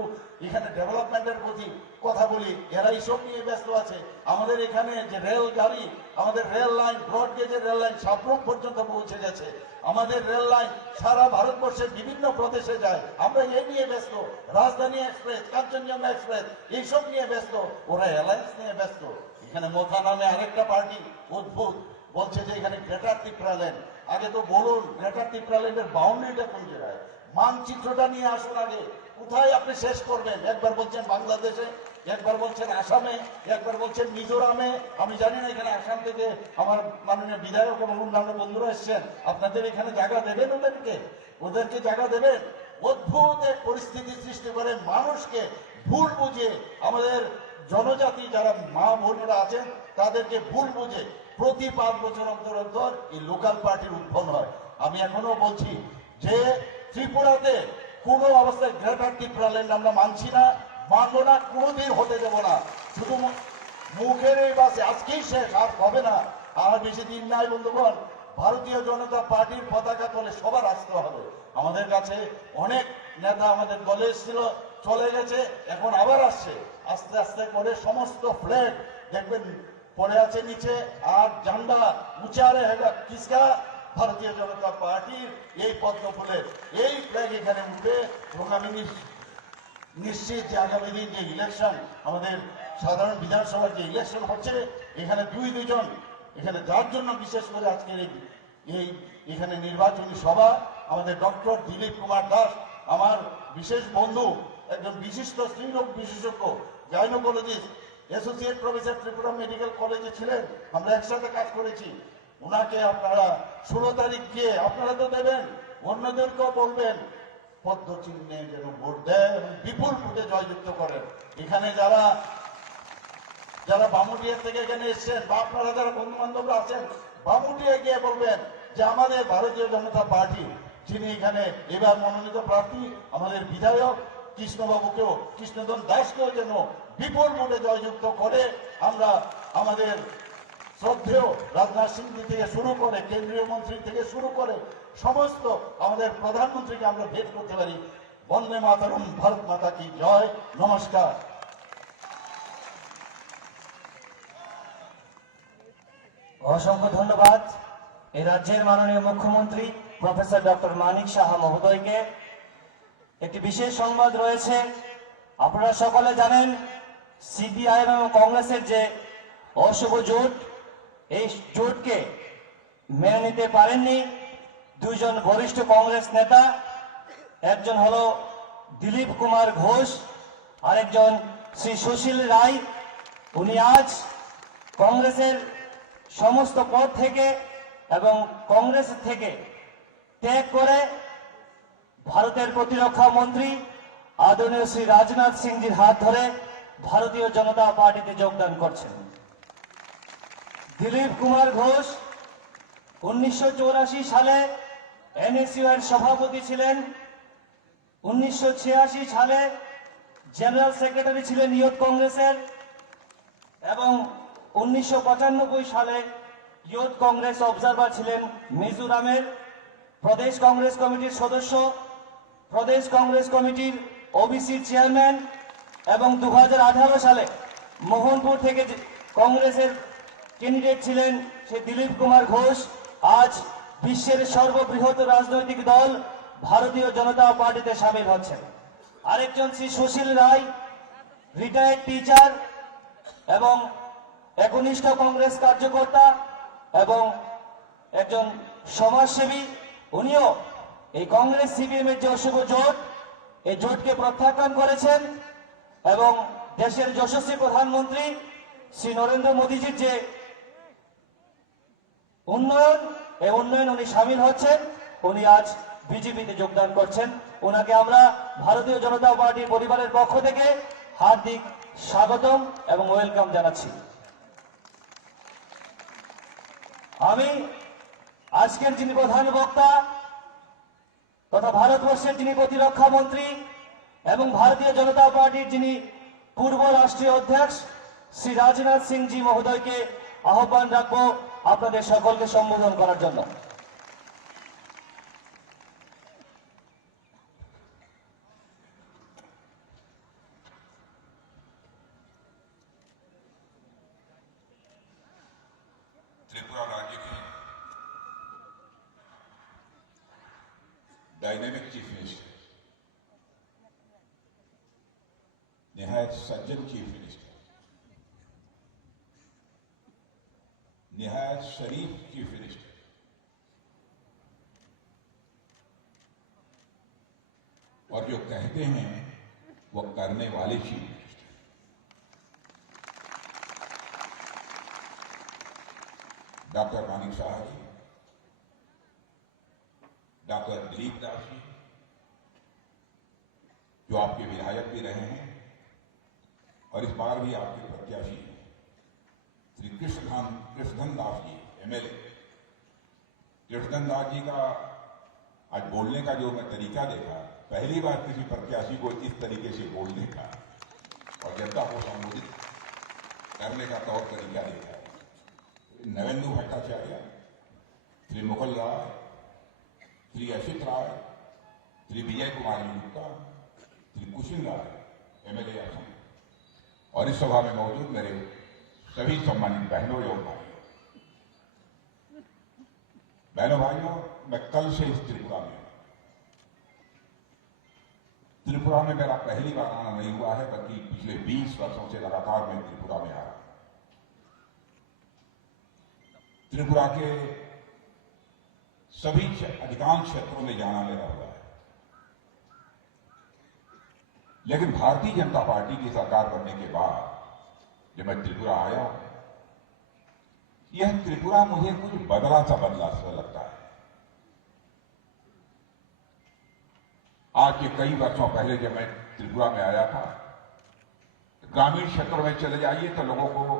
এখানে ডেভেলপমেন্টের প্রতি কথা বলি, এরা এইসব নিয়ে ব্যস্ত আছে। আমাদের এখানে যে রেল গাড়ি, আমাদের রেল লাইন, ব্রড গেজের রেল লাইন সাবরুম পর্যন্ত পৌঁছে গেছে। আমাদের রেল লাইন সারা ভারতবর্ষের বিভিন্ন প্রদেশে যায়, আমরা এই নিয়ে ব্যস্ত। রাজধানী এক্সপ্রেস, কাঞ্চনজঙ্ঘা এক্সপ্রেস, এইসব নিয়ে ব্যস্ত, ওরা অ্যালায়েন্স নিয়ে ব্যস্ত। এখানে মোথা নামে আরেকটা পার্টি অদ্ভুত বলছে যে এখানে গ্রেটার ত্রিপুরা ল্যান্ড। আগে তো বলুন গ্রেটার ত্রিপুরা ল্যান্ডের বাউন্ডারিটা কোন জায়গায়? মানচিত্রটা নিয়ে আসুন আগে। কোথায় আপনি শেষ করবেন? একবার বলছেন বাংলাদেশে, একবার বলছেন আসামে, একবার বলছেন মিজোরামে। আমি জানি না এখানে আসাম থেকে আমার মাননীয় বিধায়ক এবং অন্যান্য বন্ধুরা এসছেন, আপনাদের এখানে জায়গা দেবেন? ওদেরকে জায়গা দেবেন? অদ্ভুত এক পরিস্থিতি সৃষ্টি করে মানুষকে ভুল বুঝে, আমাদের জনজাতি যারা মা বোনেরা আছেন তাদেরকে ভুল বুঝে প্রতি 5 বছর অন্তর অন্তর এই লোকাল পার্টির উদ্ভব হয়। আমি এখনো বলছি যে ত্রিপুরাতে কোনো অবস্থায় গ্রেটার ত্রিপুরাল্যান্ড আমরা মানছি না, মানবো না, কোনোদিন হতে দেবো না। শুধু মুখের এই বাসে আজকেই শেষ, আর হবে না, আর বেশি দিন নাই বন্ধুগণ। ভারতীয় জনতা পার্টির পতাকা তলে সবার আসতে হবে। আমাদের কাছে অনেক নেতা আমাদের দলে এসেছিল, চলে গেছে, এখন আবার আসছে। আস্তে আস্তে করে সমস্ত ফ্ল্যাগ দেখবেন পড়ে আছে নিচে, আর ঝান্ডা উঁচা रहेगा किसका? ভারতীয় জনতা পার্টির এই পদ্ম ফুলের এই ফ্ল্যাগ এখানে উঠবে। এবং আমি নিশ্চিত যে আগামী দিন যে ইলেকশন, আমাদের সাধারণ বিধানসভার যে ইলেকশন হচ্ছে, এখানে দুজন এখানে যার জন্য বিশেষ করে আজকের এই এখানে নির্বাচনী সভা, আমাদের ডক্টর দিলীপ কুমার দাস, আমার বিশেষ বন্ধু, একজন বিশিষ্ট স্ত্রীরোগ বিশেষজ্ঞ, gynaecologist, associate professor Tripura medical কলেজে ছিলেন, আমরা একসাথে কাজ করেছি। ওনাকে আপনারা 16 তারিখ গিয়ে আপনারা তো দেবেন, অন্যদেরকেও বলবেন পদ্ম চিহ্নে যেন ভোট দেয় এবং বিপুল ভোটে জয়যুক্ত করেন। এখানে যারা বামুটিয়া থেকে এখানে এসছেন, বা আপনারা যারা বন্ধু বান্ধবরা আছেন, বামুটিয়া গিয়ে বলবেন যে আমাদের ভারতীয় জনতা পার্টি যিনি এখানে এবার মনোনীত প্রার্থী, আমাদের বিধায়ক কৃষ্ণবাবুকেও, কৃষ্ণধন দাসকেও যেন বিপুল ভোটে জয়যুক্ত করে আমরা আমাদের শ্রদ্ধেয় রাজনাথ সিং থেকে শুরু করে, কেন্দ্রীয় মন্ত্রী থেকে শুরু করে সমস্ত আমাদের প্রধানমন্ত্রীকে আমরা ভেট করতে পারি। বন্দে মাতরম, ভারত মাতা কি জয়, নমস্কার। অসংখ্য ধন্যবাদ এই রাজ্যের মাননীয় মুখ্যমন্ত্রী প্রফেসর ডক্টর মানিক সাহা মহোদয়কে। একটি বিশেষ সংবাদ রয়েছে। আপনারা সকলে জানেন সিপিআইএম এবং কংগ্রেসের যে অশুভ জোট, এই জোটকে মেনে নিতে পারেননি দুজন বরিষ্ঠ কংগ্রেস নেতা। একজন হলো দিলীপ কুমার ঘোষ, আরেকজন শ্রী সুশীল রায়। উনি আজ কংগ্রেসের সমস্ত পদ থেকে এবং কংগ্রেস থেকে ত্যাগ করে ভারতের প্রতিরক্ষা মন্ত্রী আদরণীয় শ্রী রাজনাথ সিংজির হাত ধরে ভারতীয় জনতা পার্টিতে যোগদান করছেন। দিলীপ কুমার ঘোষ 1984 সালে এনএসইউ এর সভাপতি ছিলেন, 1986 সালে জেনারেল সেক্রেটারি ছিলেন ইয়ুথ কংগ্রেসের, এবং 1995 সালে ইয়ুথ কংগ্রেস অবজারভার ছিলেন মিজোরামের, প্রদেশ কংগ্রেস কমিটির সদস্য, প্রদেশ কংগ্রেস কমিটির ওবিসি চেয়ারম্যান, এবং 2018 সালে মোহনপুর থেকে কংগ্রেসের ক্যান্ডিডেট ছিলেন সে দিলীপ কুমার ঘোষ। আজ বিশ্বের সর্ববৃহৎ রাজনৈতিক দল ভারতীয় জনতা পার্টিতে সামিল হচ্ছেন। আরেকজন শ্রী সুশীল রায়, রিটায়ার্ড টিচার এবং একনিষ্ঠ কংগ্রেস কার্যকর্তা এবং একজন সমাজসেবী, উনিও এই কংগ্রেস সিপিএম এর যে অশুভ জোট, এই জোটকে প্রত্যাখ্যান করেছেন এবং দেশের যশস্বী প্রধানমন্ত্রী শ্রী নরেন্দ্র মোদীজির যে উন্নয়ন, এই উন্নয়ন উনি সামিল হচ্ছেন। উনি আজ বিজেপিতে যোগদান করছেন। ওনাকে আমরা ভারতীয় জনতা পার্টির পরিবারের পক্ষ থেকে হার্দিক স্বাগতম এবং ওয়েলকাম জানাচ্ছি। আমি আজকের যিনি প্রধান বক্তা তথা ভারতবর্ষের যিনি প্রতিরক্ষা মন্ত্রী এবং ভারতীয় জনতা পার্টির যিনি পূর্ব রাষ্ট্রীয় অধ্যক্ষ শ্রী রাজনাথ সিং জি মহোদয়কে আহ্বান রাখবো আপনাদের সকলকে সম্বোধন করার জন্য। त्रिपुरा राज्य की डायनेमिक चीफ मिनिस्टर, निहायत सज्जन चीफ मिनिस्टर, निहायत शरीफ चीफ मिनिस्टर, और जो कहते हैं वो करने वाले chief minister, doctor Manik Saha ji, doctor Dilip Das ji, जो आपके विधायक भी रहे हैं और इस बार भी आपके प्रत्याशी हैं, श्री कृष्णधन दास जी MLA, कृष्णधन दास जी का आज बोलने का जो मैं तरीका देखा, पहली बार किसी प्रत्याशी को इस तरीके से बोलने का और जनता को संबोधित करने का तौर तरीका देखा है। नवेंदु भट्टाचार्य, श्री मुकुल राय, श्री असित राय, श्री विजय कुमार गुप्ता, श्री कुशिन राय MLA असम, और इस सभा में मौजूद मेरे सभी सम्मानित बहनों एवं भाइयों, मैं कल से इस त्रिपुरा में मेरा पहली बार आना नहीं हुआ है, बल्कि पिछले 20 वर्षों से लगातार मैं त्रिपुरा में आ रहा हूं। त्रिपुरा के सभी अधिकांश क्षेत्रों में जाना मेरा हुआ है, लेकिन भारतीय जनता पार्टी की सरकार बनने के बाद जब मैं त्रिपुरा आया, यह त्रिपुरा मुझे कुछ बदला सा लगता है। आज के कई वर्षों पहले जब मैं त्रिपुरा में आया था, ग्रामीण क्षेत्रों में चले जाइए तो लोगों को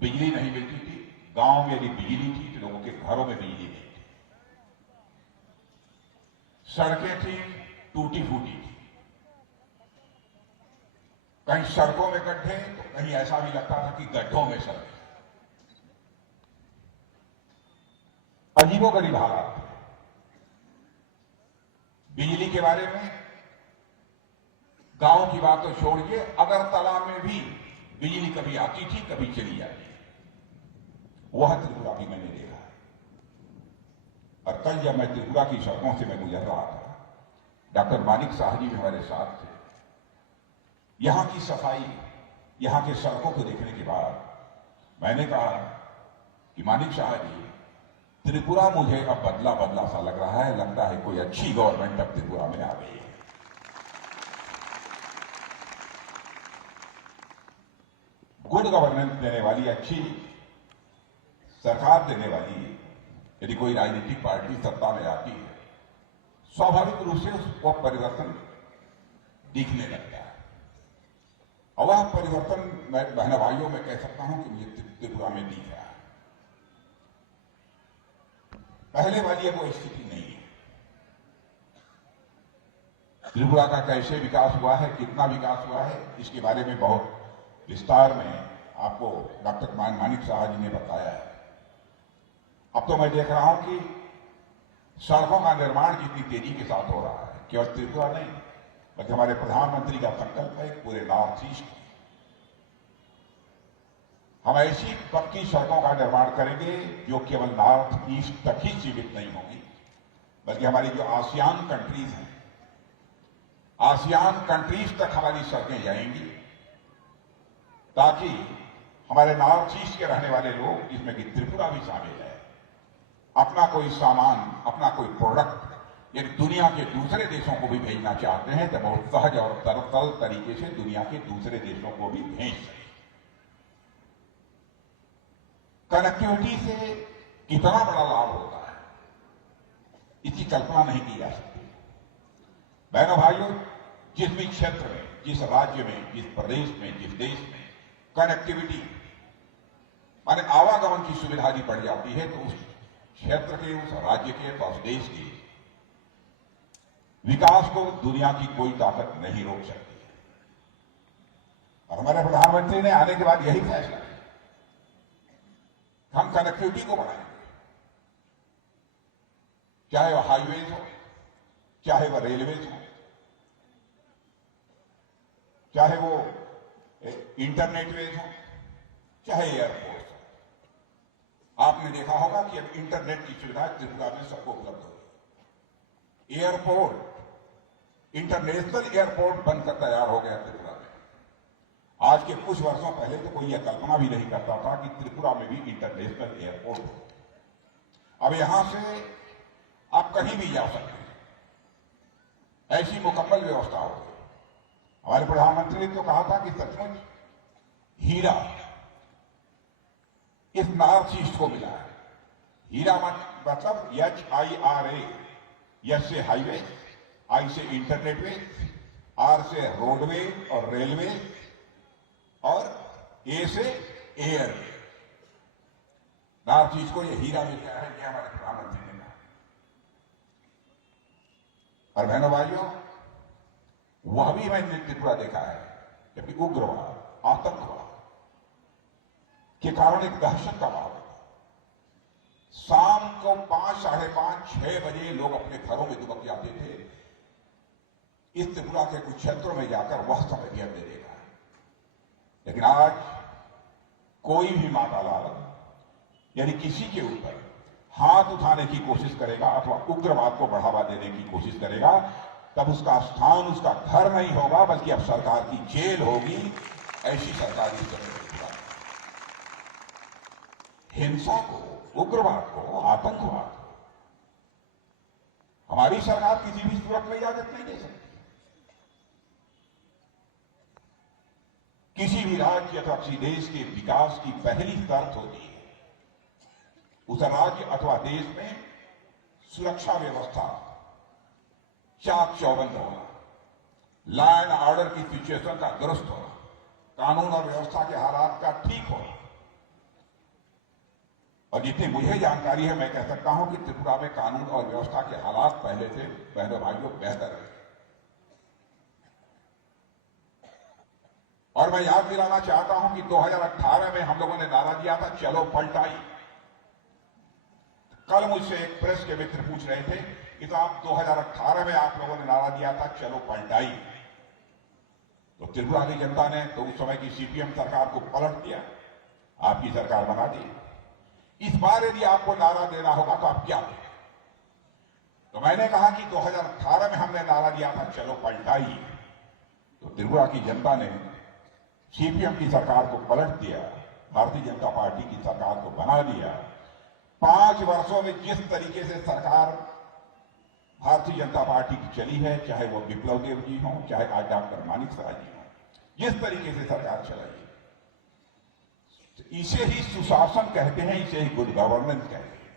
बिजली नहीं मिलती थी, गांव में यदि बिजली थी तो लोगों के घरों में बिजली नहीं थी, सड़कें थी टूटी फूटी थी, कहीं सड़कों में गड्ढे तो कहीं ऐसा भी लगता था कि गड्ढों में सड़कें। अजीबोगरीब हालात थे। बिजली के बारे में गांव की बात तो छोड़िए, अगरतला में भी बिजली कभी आती थी कभी चली जाती थी। वह त्रिपुरा भी मैंने देखा है। और कल जब मैं त्रिपुरा की सड़कों से मैं गुजर रहा था, डॉक्टर मानिक शाह जी भी हमारे साथ थे। यहां की सफाई, यहां के सड़कों को देखने के बाद मैंने कहा कि मानिक शाह जी, त्रिपुरा मुझे अब बदला बदला सा लग रहा है, लगता है कोई अच्छी गवर्नमेंट अब त्रिपुरा में आ गई है। गुड गवर्नेंस देने वाली, अच्छी सरकार देने वाली यदि कोई राजनीतिक पार्टी सत्ता में आती है, स्वाभाविक रूप से उसको परिवर्तन दिखने लगता है। और वह परिवर्तन मैं बहन भाइयों में कह सकता हूं कि मुझे त्रिपुरा में दिख रहा है। पहले वाली वो स्थिति नहीं है। त्रिपुरा का कैसे विकास हुआ है, कितना विकास हुआ है, इसके बारे में बहुत विस्तार में आपको डॉक्टर मानिक शाह जी ने बताया है। अब तो मैं देख रहा हूं कि सड़कों का निर्माण जितनी तेजी के साथ हो रहा है, केवल त्रिपुरा नहीं बल्कि हमारे प्रधानमंत्री का संकल्प है पूरे नॉर्थ ईस्ट हम ऐसी पक्की सड़कों का निर्माण करेंगे जो केवल नॉर्थ ईस्ट तक ही सीमित नहीं होगी, बल्कि हमारी जो आसियान कंट्रीज हैं, आसियान कंट्रीज तक हमारी सड़कें जाएंगी, ताकि हमारे नॉर्थ ईस्ट के रहने वाले लोग, जिसमें कि त्रिपुरा भी शामिल है, अपना कोई सामान, अपना कोई प्रोडक्ट यदि दुनिया के दूसरे देशों को भी भेजना चाहते हैं तो बहुत सहज और सरल तरीके से दुनिया के दूसरे देशों को भी भेज सकें। कनेक्टिविटी से कितना बड़ा लाभ होता है, इसकी कल्पना नहीं की जा सकती। बहनों भाइयों, जिस भी क्षेत्र में, जिस राज्य में, जिस प्रदेश में, जिस देश में कनेक्टिविटी माने आवागमन की सुविधा यदि बढ़ जाती है तो उस क्षेत्र के, उस राज्य के, उस देश के विकास को दुनिया की कोई ताकत नहीं रोक सकती है। और हमारे प्रधानमंत्री ने आने के बाद यही फैसला किया, हम कनेक्टिविटी को बढ़ाएंगे, चाहे वह हाईवेज हो, चाहे वह रेलवेज हो, चाहे वो इंटरनेट वेज हो, चाहे एयरपोर्ट हो। आपने देखा होगा कि अब इंटरनेट की सुविधा त्रिपुरा में सबको उपलब्ध होगी। एयरपोर्ट, इंटरनेशनल एयरपोर्ट बनकर तैयार हो गया त्रिपुरा में। आज के कुछ वर्षों पहले तो कोई यह कल्पना भी नहीं करता था कि त्रिपुरा में भी इंटरनेशनल एयरपोर्ट हो। अब यहां से आप कहीं भी जा सकते हैं, ऐसी मुकम्मल व्यवस्था हो गई। हमारे प्रधानमंत्री ने तो कहा था कि सचमुच हीरा इस नॉर्थ ईस्ट को मिला है। हीरा मतलब HIRA, यस से हाईवे, आई से इंटरनेट वे, आर से रोडवे और रेलवे, और ए से एयर। नॉर्थ ईस्ट को ये हीरा मिल गया है, ये हमारे प्रधानमंत्री ने कहा। और बहनों भाइयों, वह भी मैंने त्रिपुरा देखा है जबकि उग्रवाद, आतंकवाद के कारण एक दहशत का माहौल था। शाम को 5, साढ़े 5, 6 बजे लोग अपने घरों में दुबक जाते थे। इस त्रिपुरा के कुछ क्षेत्रों में जाकर वह समय भी हमने देखा है। लेकिन आज कोई भी माता लाल यानी किसी के ऊपर हाथ उठाने की कोशिश करेगा अथवा उग्रवाद को बढ़ावा देने की कोशिश करेगा, तब उसका स्थान उसका घर नहीं होगा बल्कि अब सरकार की जेल होगी। ऐसी सरकार इस समय हिंसा को, उग्रवाद को, आतंकवाद को हमारी सरकार किसी भी सूरत में इजाजत नहीं दे सकती। किसी भी राज्य अथवा किसी देश के विकास की पहली शर्त होती है उस राज्य अथवा देश में सुरक्षा व्यवस्था चाक चौबंद होना, लॉ एंड ऑर्डर की सिचुएशन का दुरुस्त होना, कानून और व्यवस्था के हालात का ठीक होना। और जितनी मुझे जानकारी है मैं कह सकता हूं कि त्रिपुरा में कानून और व्यवस्था के हालात पहले से बहनों भाइयों बेहतर है। और मैं याद दिलाना चाहता हूं कि 2018 में हम लोगों ने नारा दिया था, चलो पलटाई। कल मुझसे एक प्रेस के मित्र पूछ रहे थे कि साहब 2018 में आप लोगों ने नारा दिया था चलो पलटाई, तो त्रिपुरा की जनता ने तो उस समय की सीपीएम सरकार को पलट दिया, आपकी सरकार बना दी। इस बार यदि आपको नारा देना होगा तो आप क्या दें? तो मैंने कहा कि 2018 में हमने नारा दिया था चलो पलटाई, तो त्रिपुरा की जनता ने सीपीएम की सरकार को पलट दिया, भारतीय जनता पार्टी की सरकार को बना दिया। 5 वर्षों में जिस तरीके से सरकार भारतीय जनता पार्टी की चली है, चाहे वो विप्लव देव जी हों, चाहे आज डॉक्टर मानिक शाह जी हों, जिस तरीके से सरकार चलाई है, तो इसे ही सुशासन कहते हैं, इसे ही गुड गवर्नेंस कहते हैं।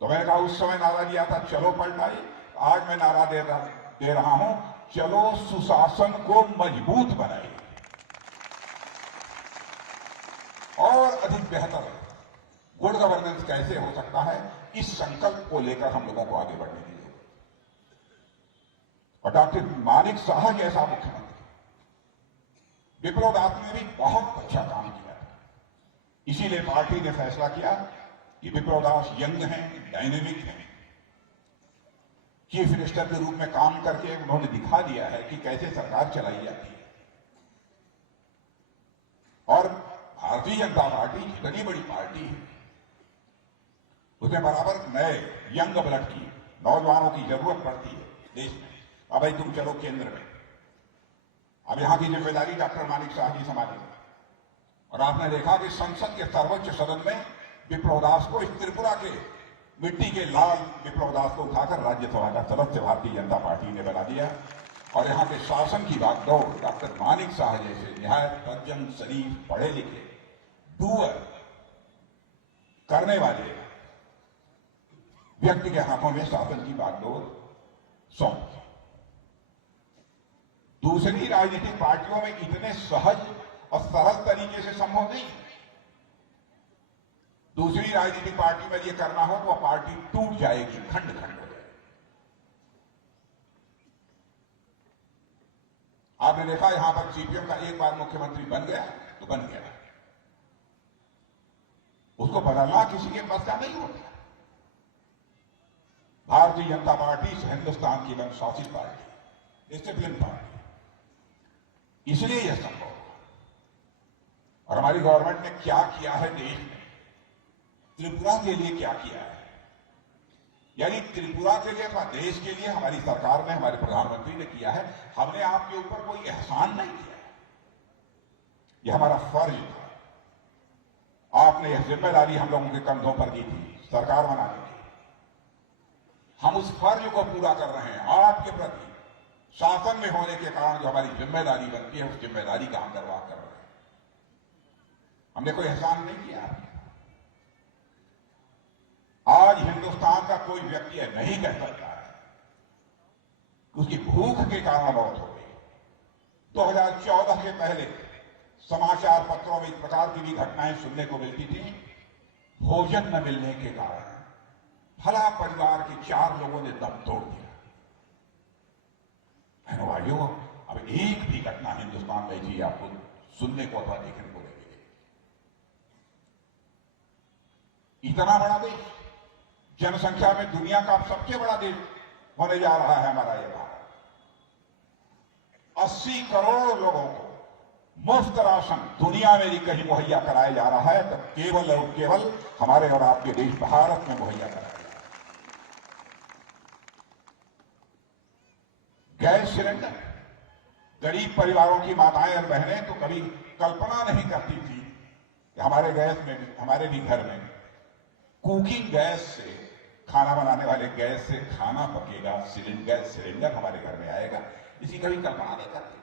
तो मैंने कहा उस समय नारा दिया था चलो पलटाई, आज मैं नारा दे रहा हूं चलो सुशासन को मजबूत बनाइए और अधिक बेहतर गुड गवर्नेंस कैसे हो सकता है, इस संकल्प को लेकर हम लोगों को आगे बढ़ने की जरूरत है। और डॉक्टर मानिक शाह जैसा मुख्यमंत्री, विप्लव दास ने भी बहुत अच्छा काम किया था। इसीलिए पार्टी ने फैसला किया कि विप्लव दास यंग हैं, डायनेमिक हैं, चीफ मिनिस्टर के रूप में काम करके उन्होंने दिखा दिया है कि कैसे सरकार चलाई जाती है। और भारतीय जनता पार्टी इतनी बड़ी पार्टी है, उसमें बराबर नए यंग ब्लड की, नौजवानों की जरूरत पड़ती है देश में। अब भाई तुम चलो केंद्र में, अब यहां की जिम्मेदारी डॉक्टर मानिक शाह जी संभालेंगे। और आपने देखा कि संसद के सर्वोच्च सदन में विप्लव दास को, इस त्रिपुरा के मिट्टी के लाल विप्लव दास को उठाकर राज्यसभा का सदस्य भारतीय जनता पार्टी ने बना दिया। और यहां के शासन की बागडोर डॉक्टर मानिक शाह जैसे निहायत सज्जन, शरीफ, पढ़े लिखे, डूअर करने वाले व्यक्ति के हाथों में शासन की बागडोर सौंप। दूसरी राजनीतिक पार्टियों में इतने सहज और सरल तरीके से संभव नहीं। दूसरी राजनीतिक पार्टी में यह करना हो तो वह पार्टी टूट जाएगी, खंड खंड हो जाएगी। आपने देखा यहां पर सीपीएम का एक बार मुख्यमंत्री बन गया तो बन गया, उसको बदलना किसी के पास का नहीं होता। भारतीय जनता पार्टी हिंदुस्तान की अनुशासित पार्टी, डिसिप्लिन पार्टी, इसलिए यह संभव हुआ। और हमारी गवर्नमेंट ने क्या किया है देश में, त्रिपुरा के लिए क्या किया है, यानी त्रिपुरा के लिए अथवा देश के लिए हमारी सरकार ने, हमारे प्रधानमंत्री ने किया है। हमने आपके ऊपर कोई एहसान नहीं किया है, यह हमारा फर्ज था। आपने यह जिम्मेदारी हम लोगों के कंधों पर दी थी सरकार बनाने की, हम उस फर्ज को पूरा कर रहे हैं। आपके प्रति शासन में होने के कारण जो हमारी जिम्मेदारी बनती है, उस जिम्मेदारी का हम निर्वाह कर रहे हैं। हमने कोई एहसान नहीं किया आपके। आज हिंदुस्तान का कोई व्यक्ति नहीं कह सकता है कि उसकी भूख के कारण मौत हो गई। 2014 के पहले समाचार पत्रों में इस प्रकार की भी घटनाएं सुनने को मिलती थी भोजन न मिलने के कारण भला परिवार के 4 लोगों ने दम तोड़ दिया। बहनों भाइयों, अब एक भी घटना हिंदुस्तान में जी आपको सुनने को अथवा देखने को नहीं मिलेगी। इतना बड़ा देश, जनसंख्या में दुनिया का सबसे बड़ा देश होने जा रहा है हमारा यह भारत। 80 करोड़ लोगों को मुफ्त राशन दुनिया में भी कहीं मुहैया कराया जा रहा है, तो केवल और केवल हमारे और आपके देश भारत में मुहैया कराया जा रहा है। गैस सिलेंडर, गरीब परिवारों की माताएं और बहनें तो कभी कल्पना नहीं करती थी कि हमारे भी घर में कुकिंग गैस से, खाना बनाने वाले गैस से खाना पकेगा, गैस सिलेंडर हमारे घर में आएगा, इसी कभी कल्पना नहीं करती।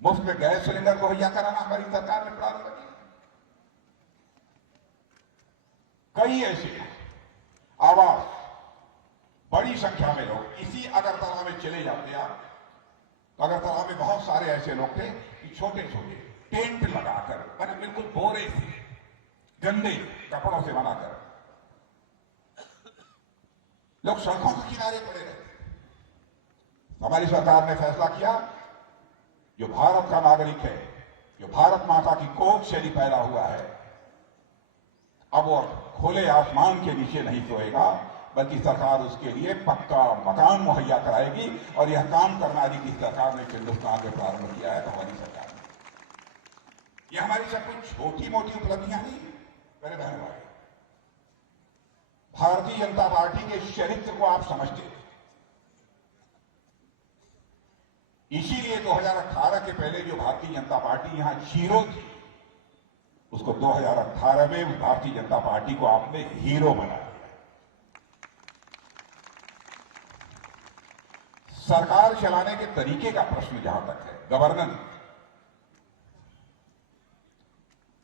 मुफ्त में गैस सिलेंडर को मुहैया कराना हमारी सरकार ने प्रारंभ किया। कई ऐसे आवास, बड़ी संख्या में लोग इसी अगरतला में चले जाते आप, तो अगरतला में बहुत सारे ऐसे लोग थे कि छोटे छोटे टेंट लगाकर, मैंने बिल्कुल बोरे से, गंदे कपड़ों से बनाकर लोग सड़कों के किनारे पड़े रहते। हमारी सरकार ने फैसला किया, जो भारत का नागरिक है, जो भारत माता की कोख से ही पैदा हुआ है, अब वो खुले आसमान के नीचे नहीं सोएगा, बल्कि सरकार उसके लिए पक्का मकान मुहैया कराएगी। और यह काम करनारी की सरकार ने हिंदुस्तान में प्रारंभ किया है, तो हमारी सरकार ने। यह हमारी सब कुछ छोटी मोटी उपलब्धियां नहीं है मेरे बहन भाई। भारतीय जनता पार्टी के चरित्र को आप समझते थे, इसीलिए 2018 के पहले जो भारतीय जनता पार्टी यहां जीरो थी, उसको 2018 में उस भारतीय जनता पार्टी को आपने हीरो बना दिया। सरकार चलाने के तरीके का प्रश्न जहां तक है, गवर्नेंस,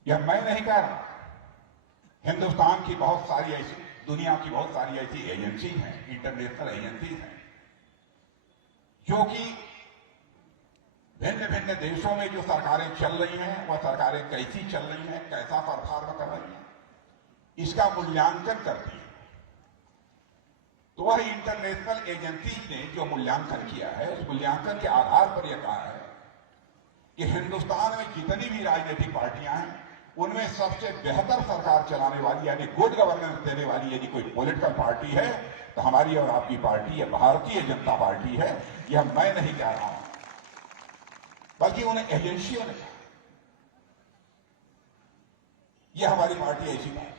यह मैं नहीं कह रहा, हिंदुस्तान की बहुत सारी ऐसी, दुनिया की बहुत सारी ऐसी एजेंसी हैं, इंटरनेशनल एजेंसी हैं, जो कि भिन्न भिन्न देशों में जो सरकारें चल रही हैं, वह सरकारें कैसी चल रही हैं, कैसा परफॉर्म कर रही हैं, इसका मूल्यांकन करती है। तो वह इंटरनेशनल एजेंसी ने जो मूल्यांकन किया है, उस मूल्यांकन के आधार पर यह कहा है कि हिंदुस्तान में जितनी भी राजनीतिक पार्टियां हैं, उनमें सबसे बेहतर सरकार चलाने वाली, यानी गुड गवर्नेंस देने वाली यदि कोई पॉलिटिकल पार्टी है, तो हमारी और आपकी पार्टी है, भारतीय जनता पार्टी है। यह मैं नहीं कह रहा हूं, बल्कि उन्हें एजेंसियों ने कहा। यह हमारी पार्टी ऐसी पार्टी।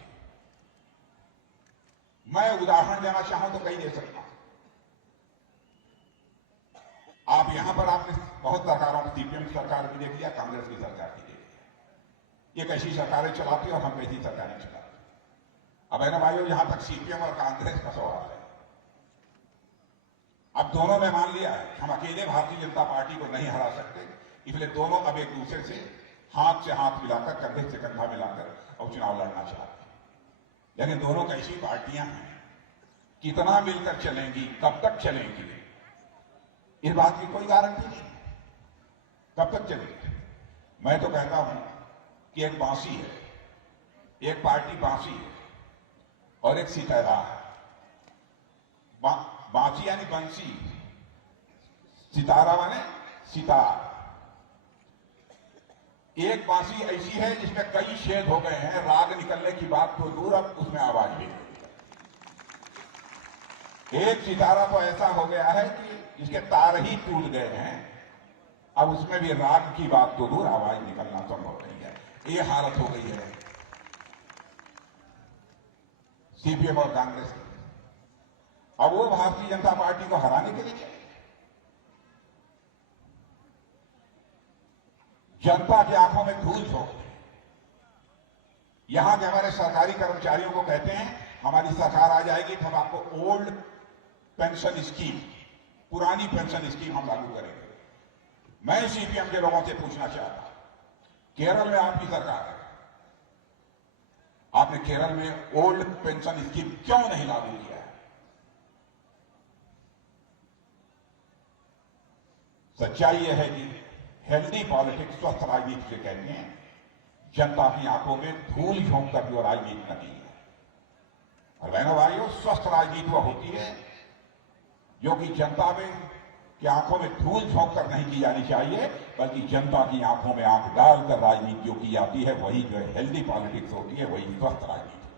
मैं उदाहरण देना चाहूं तो कई दे सकता हूं। आप यहां पर आपने बहुत सरकारों, सीपीएम सरकार भी देख लिया, कांग्रेस की सरकार भी देख लिया, ये कैसी सरकारें चलाती और हम कैसी सरकारें चलाते। अब बहनों भाइयों, यहां तक सीपीएम और कांग्रेस का सवाल है। अब दोनों ने मान लिया है कि हम अकेले भारतीय जनता पार्टी को नहीं हरा सकते, इसलिए दोनों अब एक दूसरे से हाथ मिलाकर, कंधे से कंधा मिलाकर और चुनाव लड़ना चाहते हैं। लेकिन दोनों कैसी पार्टियां हैं, कितना मिलकर चलेंगी, कब तक चलेंगी, इस बात की कोई गारंटी नहीं। कब तक चलेगी? मैं तो कहता हूं कि एक बांसी है, एक पार्टी बांसी है और एक सितारा है। बांसी यानी बंसी, सितारा माने सितार। एक बांसी ऐसी है जिसमें कई छेद हो गए हैं, राग निकलने की बात तो दूर, अब उसमें आवाज भी नहीं। एक सितारा तो ऐसा हो गया है कि जिसके तार ही टूट गए हैं, अब उसमें भी राग की बात तो दूर, आवाज निकलना संभव नहीं है। ये हालत हो गई है सीपीएम और कांग्रेस की। अब वो भारतीय जनता पार्टी को हराने के लिए चले, जनता की आंखों में धूल झोंक दे। यहां के हमारे सरकारी कर्मचारियों को कहते हैं, हमारी सरकार आ जाएगी तो हम आपको ओल्ड पेंशन स्कीम, पुरानी पेंशन स्कीम हम लागू करेंगे। मैं सीपीएम के लोगों से पूछना चाहता हूं, केरल में आपकी सरकार है, आपने केरल में ओल्ड पेंशन स्कीम क्यों नहीं लागू किया है? सच्चाई यह है कि हेल्दी पॉलिटिक्स, स्वस्थ राजनीति से कहते हैं, जनता की आंखों में धूल झोंक कर जो राजनीति न की है। और बहनों भाइयों, स्वस्थ राजनीति वह होती है जो कि जनता में की आंखों में धूल झोंक कर नहीं की जानी चाहिए, बल्कि जनता की आंखों में आंख डालकर राजनीति जो की जाती है वही जो है हेल्दी पॉलिटिक्स होती है, वही स्वस्थ राजनीति होती है,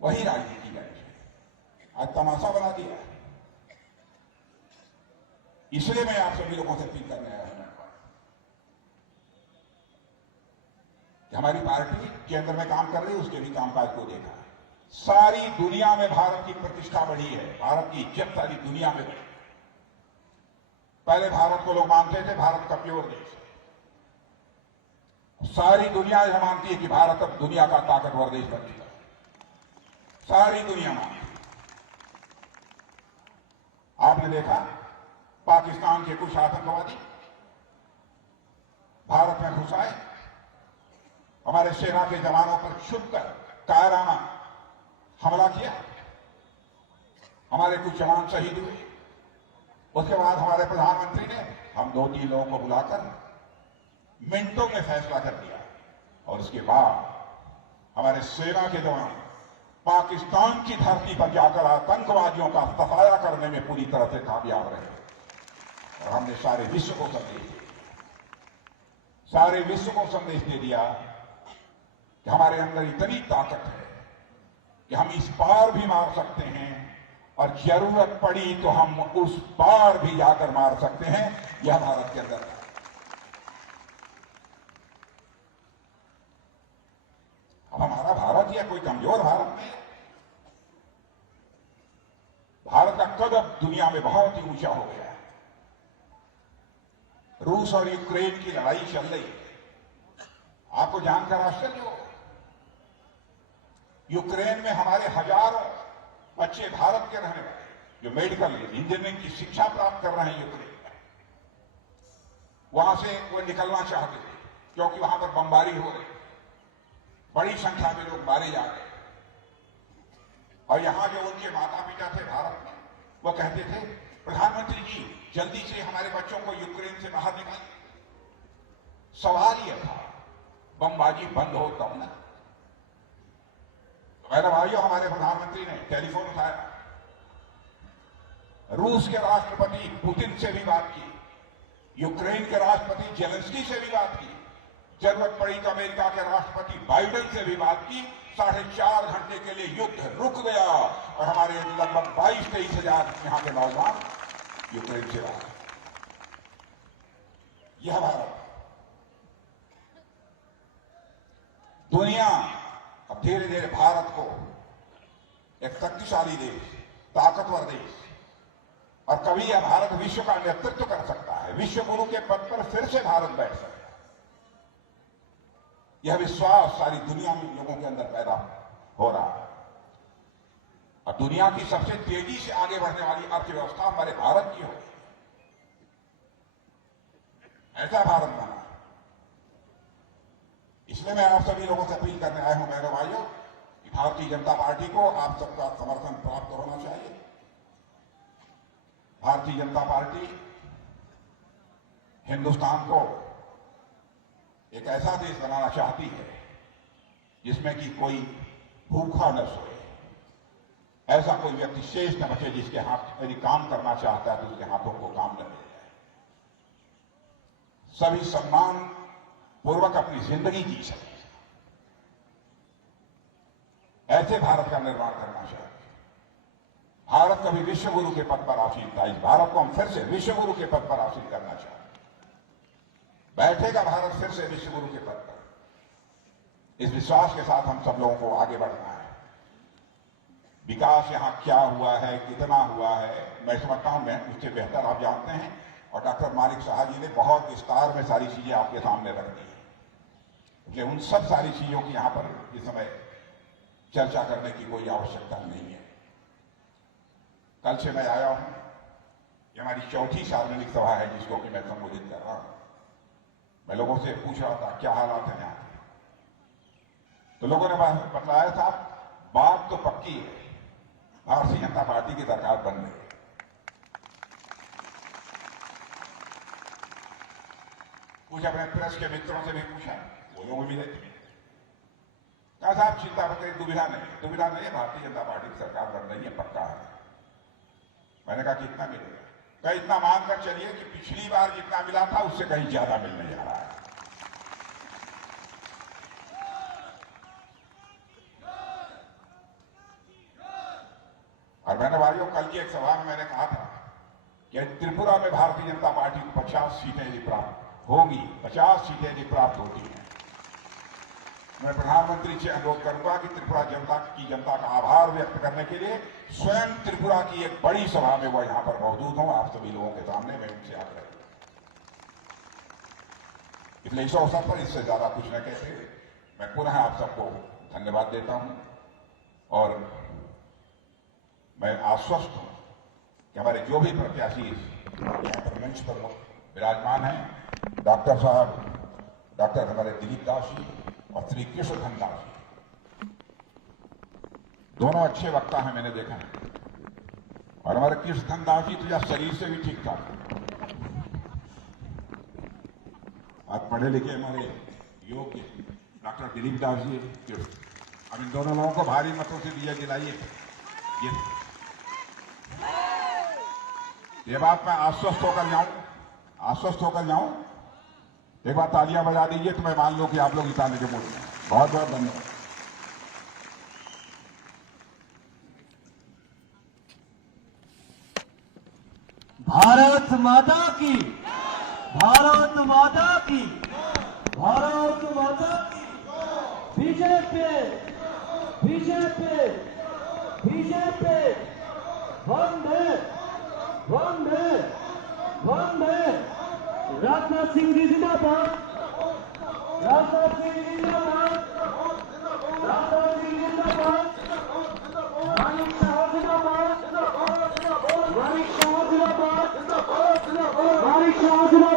वही राजनीति की जानी चाहिए। आज तमाशा बना दिया है। इसलिए मैं आप सभी लोगों से अपील करने आया हूं कि हमारी पार्टी केंद्र में काम कर रही है, उसके भी कामकाज को देखा है। सारी दुनिया में भारत की प्रतिष्ठा बढ़ी है, भारत की इज्जत सारी दुनिया में बढ़ी। पहले भारत को लोग मानते थे भारत का प्योर देश है। सारी दुनिया यह मानती है कि भारत अब दुनिया का ताकतवर देश बन चुका है। सारी दुनिया मानती है। आपने देखा पाकिस्तान के कुछ आतंकवादी भारत में घुस आए, हमारे सेना के जवानों पर छुपकर कायराना हमला किया, हमारे कुछ जवान शहीद हुए। उसके बाद हमारे प्रधानमंत्री ने हम 2-3 लोगों को बुलाकर मिनटों में फैसला कर दिया, और उसके बाद हमारे सेना के जवान पाकिस्तान की धरती पर जाकर आतंकवादियों का सफाया करने में पूरी तरह से कामयाब रहे। और हमने सारे विश्व को संदेश दे दिया, सारे विश्व को संदेश दे दिया कि हमारे अंदर इतनी ताकत है कि हम इस पार भी मार सकते हैं, और जरूरत पड़ी तो हम उस पार भी जाकर मार सकते हैं। यह भारत के अंदर है। अब हमारा भारत यह कोई कमजोर भारत नहीं है। भारत का कद अब दुनिया में बहुत ही ऊंचा हो गया है। रूस और यूक्रेन की लड़ाई चल रही है, आपको जानकर आश्चर्य होगा। यूक्रेन में हमारे हजारों बच्चे भारत के रहने वाले जो मेडिकल इंजीनियरिंग की शिक्षा प्राप्त कर रहे हैं यूक्रेन में, वहां से वो निकलना चाहते थे क्योंकि वहां पर बमबारी हो रही, बड़ी संख्या में लोग मारे जा रहे। और यहां जो उनके माता पिता थे भारत में, वो कहते थे प्रधानमंत्री जी जल्दी से हमारे बच्चों को यूक्रेन से बाहर निकालिए। सवाल यह था बमबाजी बंद हो तब ना। मेरे भाइयों, हमारे प्रधानमंत्री ने टेलीफोन उठाया, रूस के राष्ट्रपति पुतिन से भी बात की, यूक्रेन के राष्ट्रपति जेलेंस्की से भी बात की, जरूरत पड़ी तो अमेरिका के राष्ट्रपति बाइडेन से भी बात की। 4.5 घंटे के लिए युद्ध रुक गया और हमारे लगभग 22-23 हजार यहां के नौजवान यूक्रेन से आए। यह भारत, दुनिया अब धीरे धीरे भारत को एक शक्तिशाली देश, ताकतवर देश, और कभी यह भारत विश्व का नेतृत्व कर सकता है, विश्व गुरु के पद पर फिर से भारत बैठ सकता है। यह विश्वास सारी दुनिया में लोगों के अंदर पैदा हो रहा है। और दुनिया की सबसे तेजी से आगे बढ़ने वाली अर्थव्यवस्था हमारे भारत की होगी। ऐसा भारत बना। इसलिए मैं आप सभी लोगों से अपील करने आया हूं मेरे भाइयों कि भारतीय जनता पार्टी को आप सबका समर्थन प्राप्त होना चाहिए। भारतीय जनता पार्टी हिंदुस्तान को एक ऐसा देश बनाना चाहती है जिसमें कि कोई भूखा न सोए, ऐसा कोई व्यक्ति शेष न बचे जिसके हाथ यदि काम करना चाहता है तो उसके हाथों को काम न मिल जाए। सभी सम्मान पूर्वक अपनी जिंदगी जी सके, ऐसे भारत का निर्माण करना चाहिए। भारत कभी विश्व गुरु के पद पर आसीन था, इस भारत को हम फिर से विश्व गुरु के पद पर आसीन करना चाहते हैं। बैठेगा भारत फिर से विश्व गुरु के पद पर। इस विश्वास के साथ हम सब लोगों को आगे बढ़ना है। विकास यहां क्या हुआ है, कितना हुआ है, मैं समझता हूं मैं उससे बेहतर आप जानते हैं, और डॉक्टर मालिक साहब जी ने बहुत विस्तार में सारी चीजें आपके सामने रख दी है। इसलिए उन सब सारी चीजों की यहां पर इस समय चर्चा करने की कोई आवश्यकता नहीं है। कल से मैं आया हूं, ये हमारी चौथी सार्वजनिक सभा है जिसको कि मैं संबोधित कर रहा हूं। मैं लोगों से पूछ रहा था क्या हालात है यहां के, तो लोगों ने बताया था बात तो पक्की है, भारतीय जनता पार्टी की सरकार बन गई। कुछ अपने प्रेस के मित्रों से भी पूछा वो लोग भी रहते हैं। क्या साहब चिंता मत करिए, दुविधा नहीं है, भारतीय जनता पार्टी की सरकार बन रही है, पक्का है। मैंने कहा कितना मिलेगा? कहा इतना मानकर चलिए कि पिछली बार जितना मिला था उससे कहीं ज्यादा मिलने जा रहा है। और मैंने भाइयों कल की एक सभा में मैंने कहा था कि त्रिपुरा में भारतीय जनता पार्टी को 50 सीटें यदि प्राप्त होंगी, 50 सीटें यदि प्राप्त होती हैं, मैं प्रधानमंत्री से अनुरोध करूंगा कि त्रिपुरा जनता का आभार व्यक्त करने के लिए स्वयं त्रिपुरा की एक बड़ी सभा में वो यहां पर मौजूद हों, आप सभी लोगों के सामने मैं उनसे आग्रह करूं। इसलिए इस अवसर पर इससे ज्यादा कुछ न कहते हुए मैं पुनः आप सबको धन्यवाद देता हूं और मैं आश्वस्त हूं कि हमारे जो भी प्रत्याशी यहां पर मंच पर विराजमान हैं, डॉक्टर साहब, डॉक्टर हमारे दिलीप दास जी और श्री कृष्णधन दास जी, दोनों अच्छे वक्ता हैं, मैंने देखा है। और हमारे कृष्णधन दास जी तो या शरीर से भी ठीक ठाक, आज पढ़े लिखे हमारे योग्य डॉक्टर दिलीप दास जी, अब इन दोनों लोगों को भारी मतों से दिया दिलाइए। ये बात मैं आश्वस्त होकर जाऊं, एक बार तालियां बजा दीजिए तो मैं मान लूं कि आप लोग जिताने के मूड में। बहुत बहुत धन्यवाद। भारत माता की, भारत माता की, भारत माता की। बीजेपी, बीजेपी, बीजेपी, वंदे वंदे वंदे। राजनाथ सिंह जी जिंदाबाद, राजनाथ सिंह जी जिंदाबाद, राजनाथ सिंह जिंदाबाद, मानिक शाह जिंदाबाद, मानिक शाह जिंदाबाद, मानिक शाह जिंदाबाद।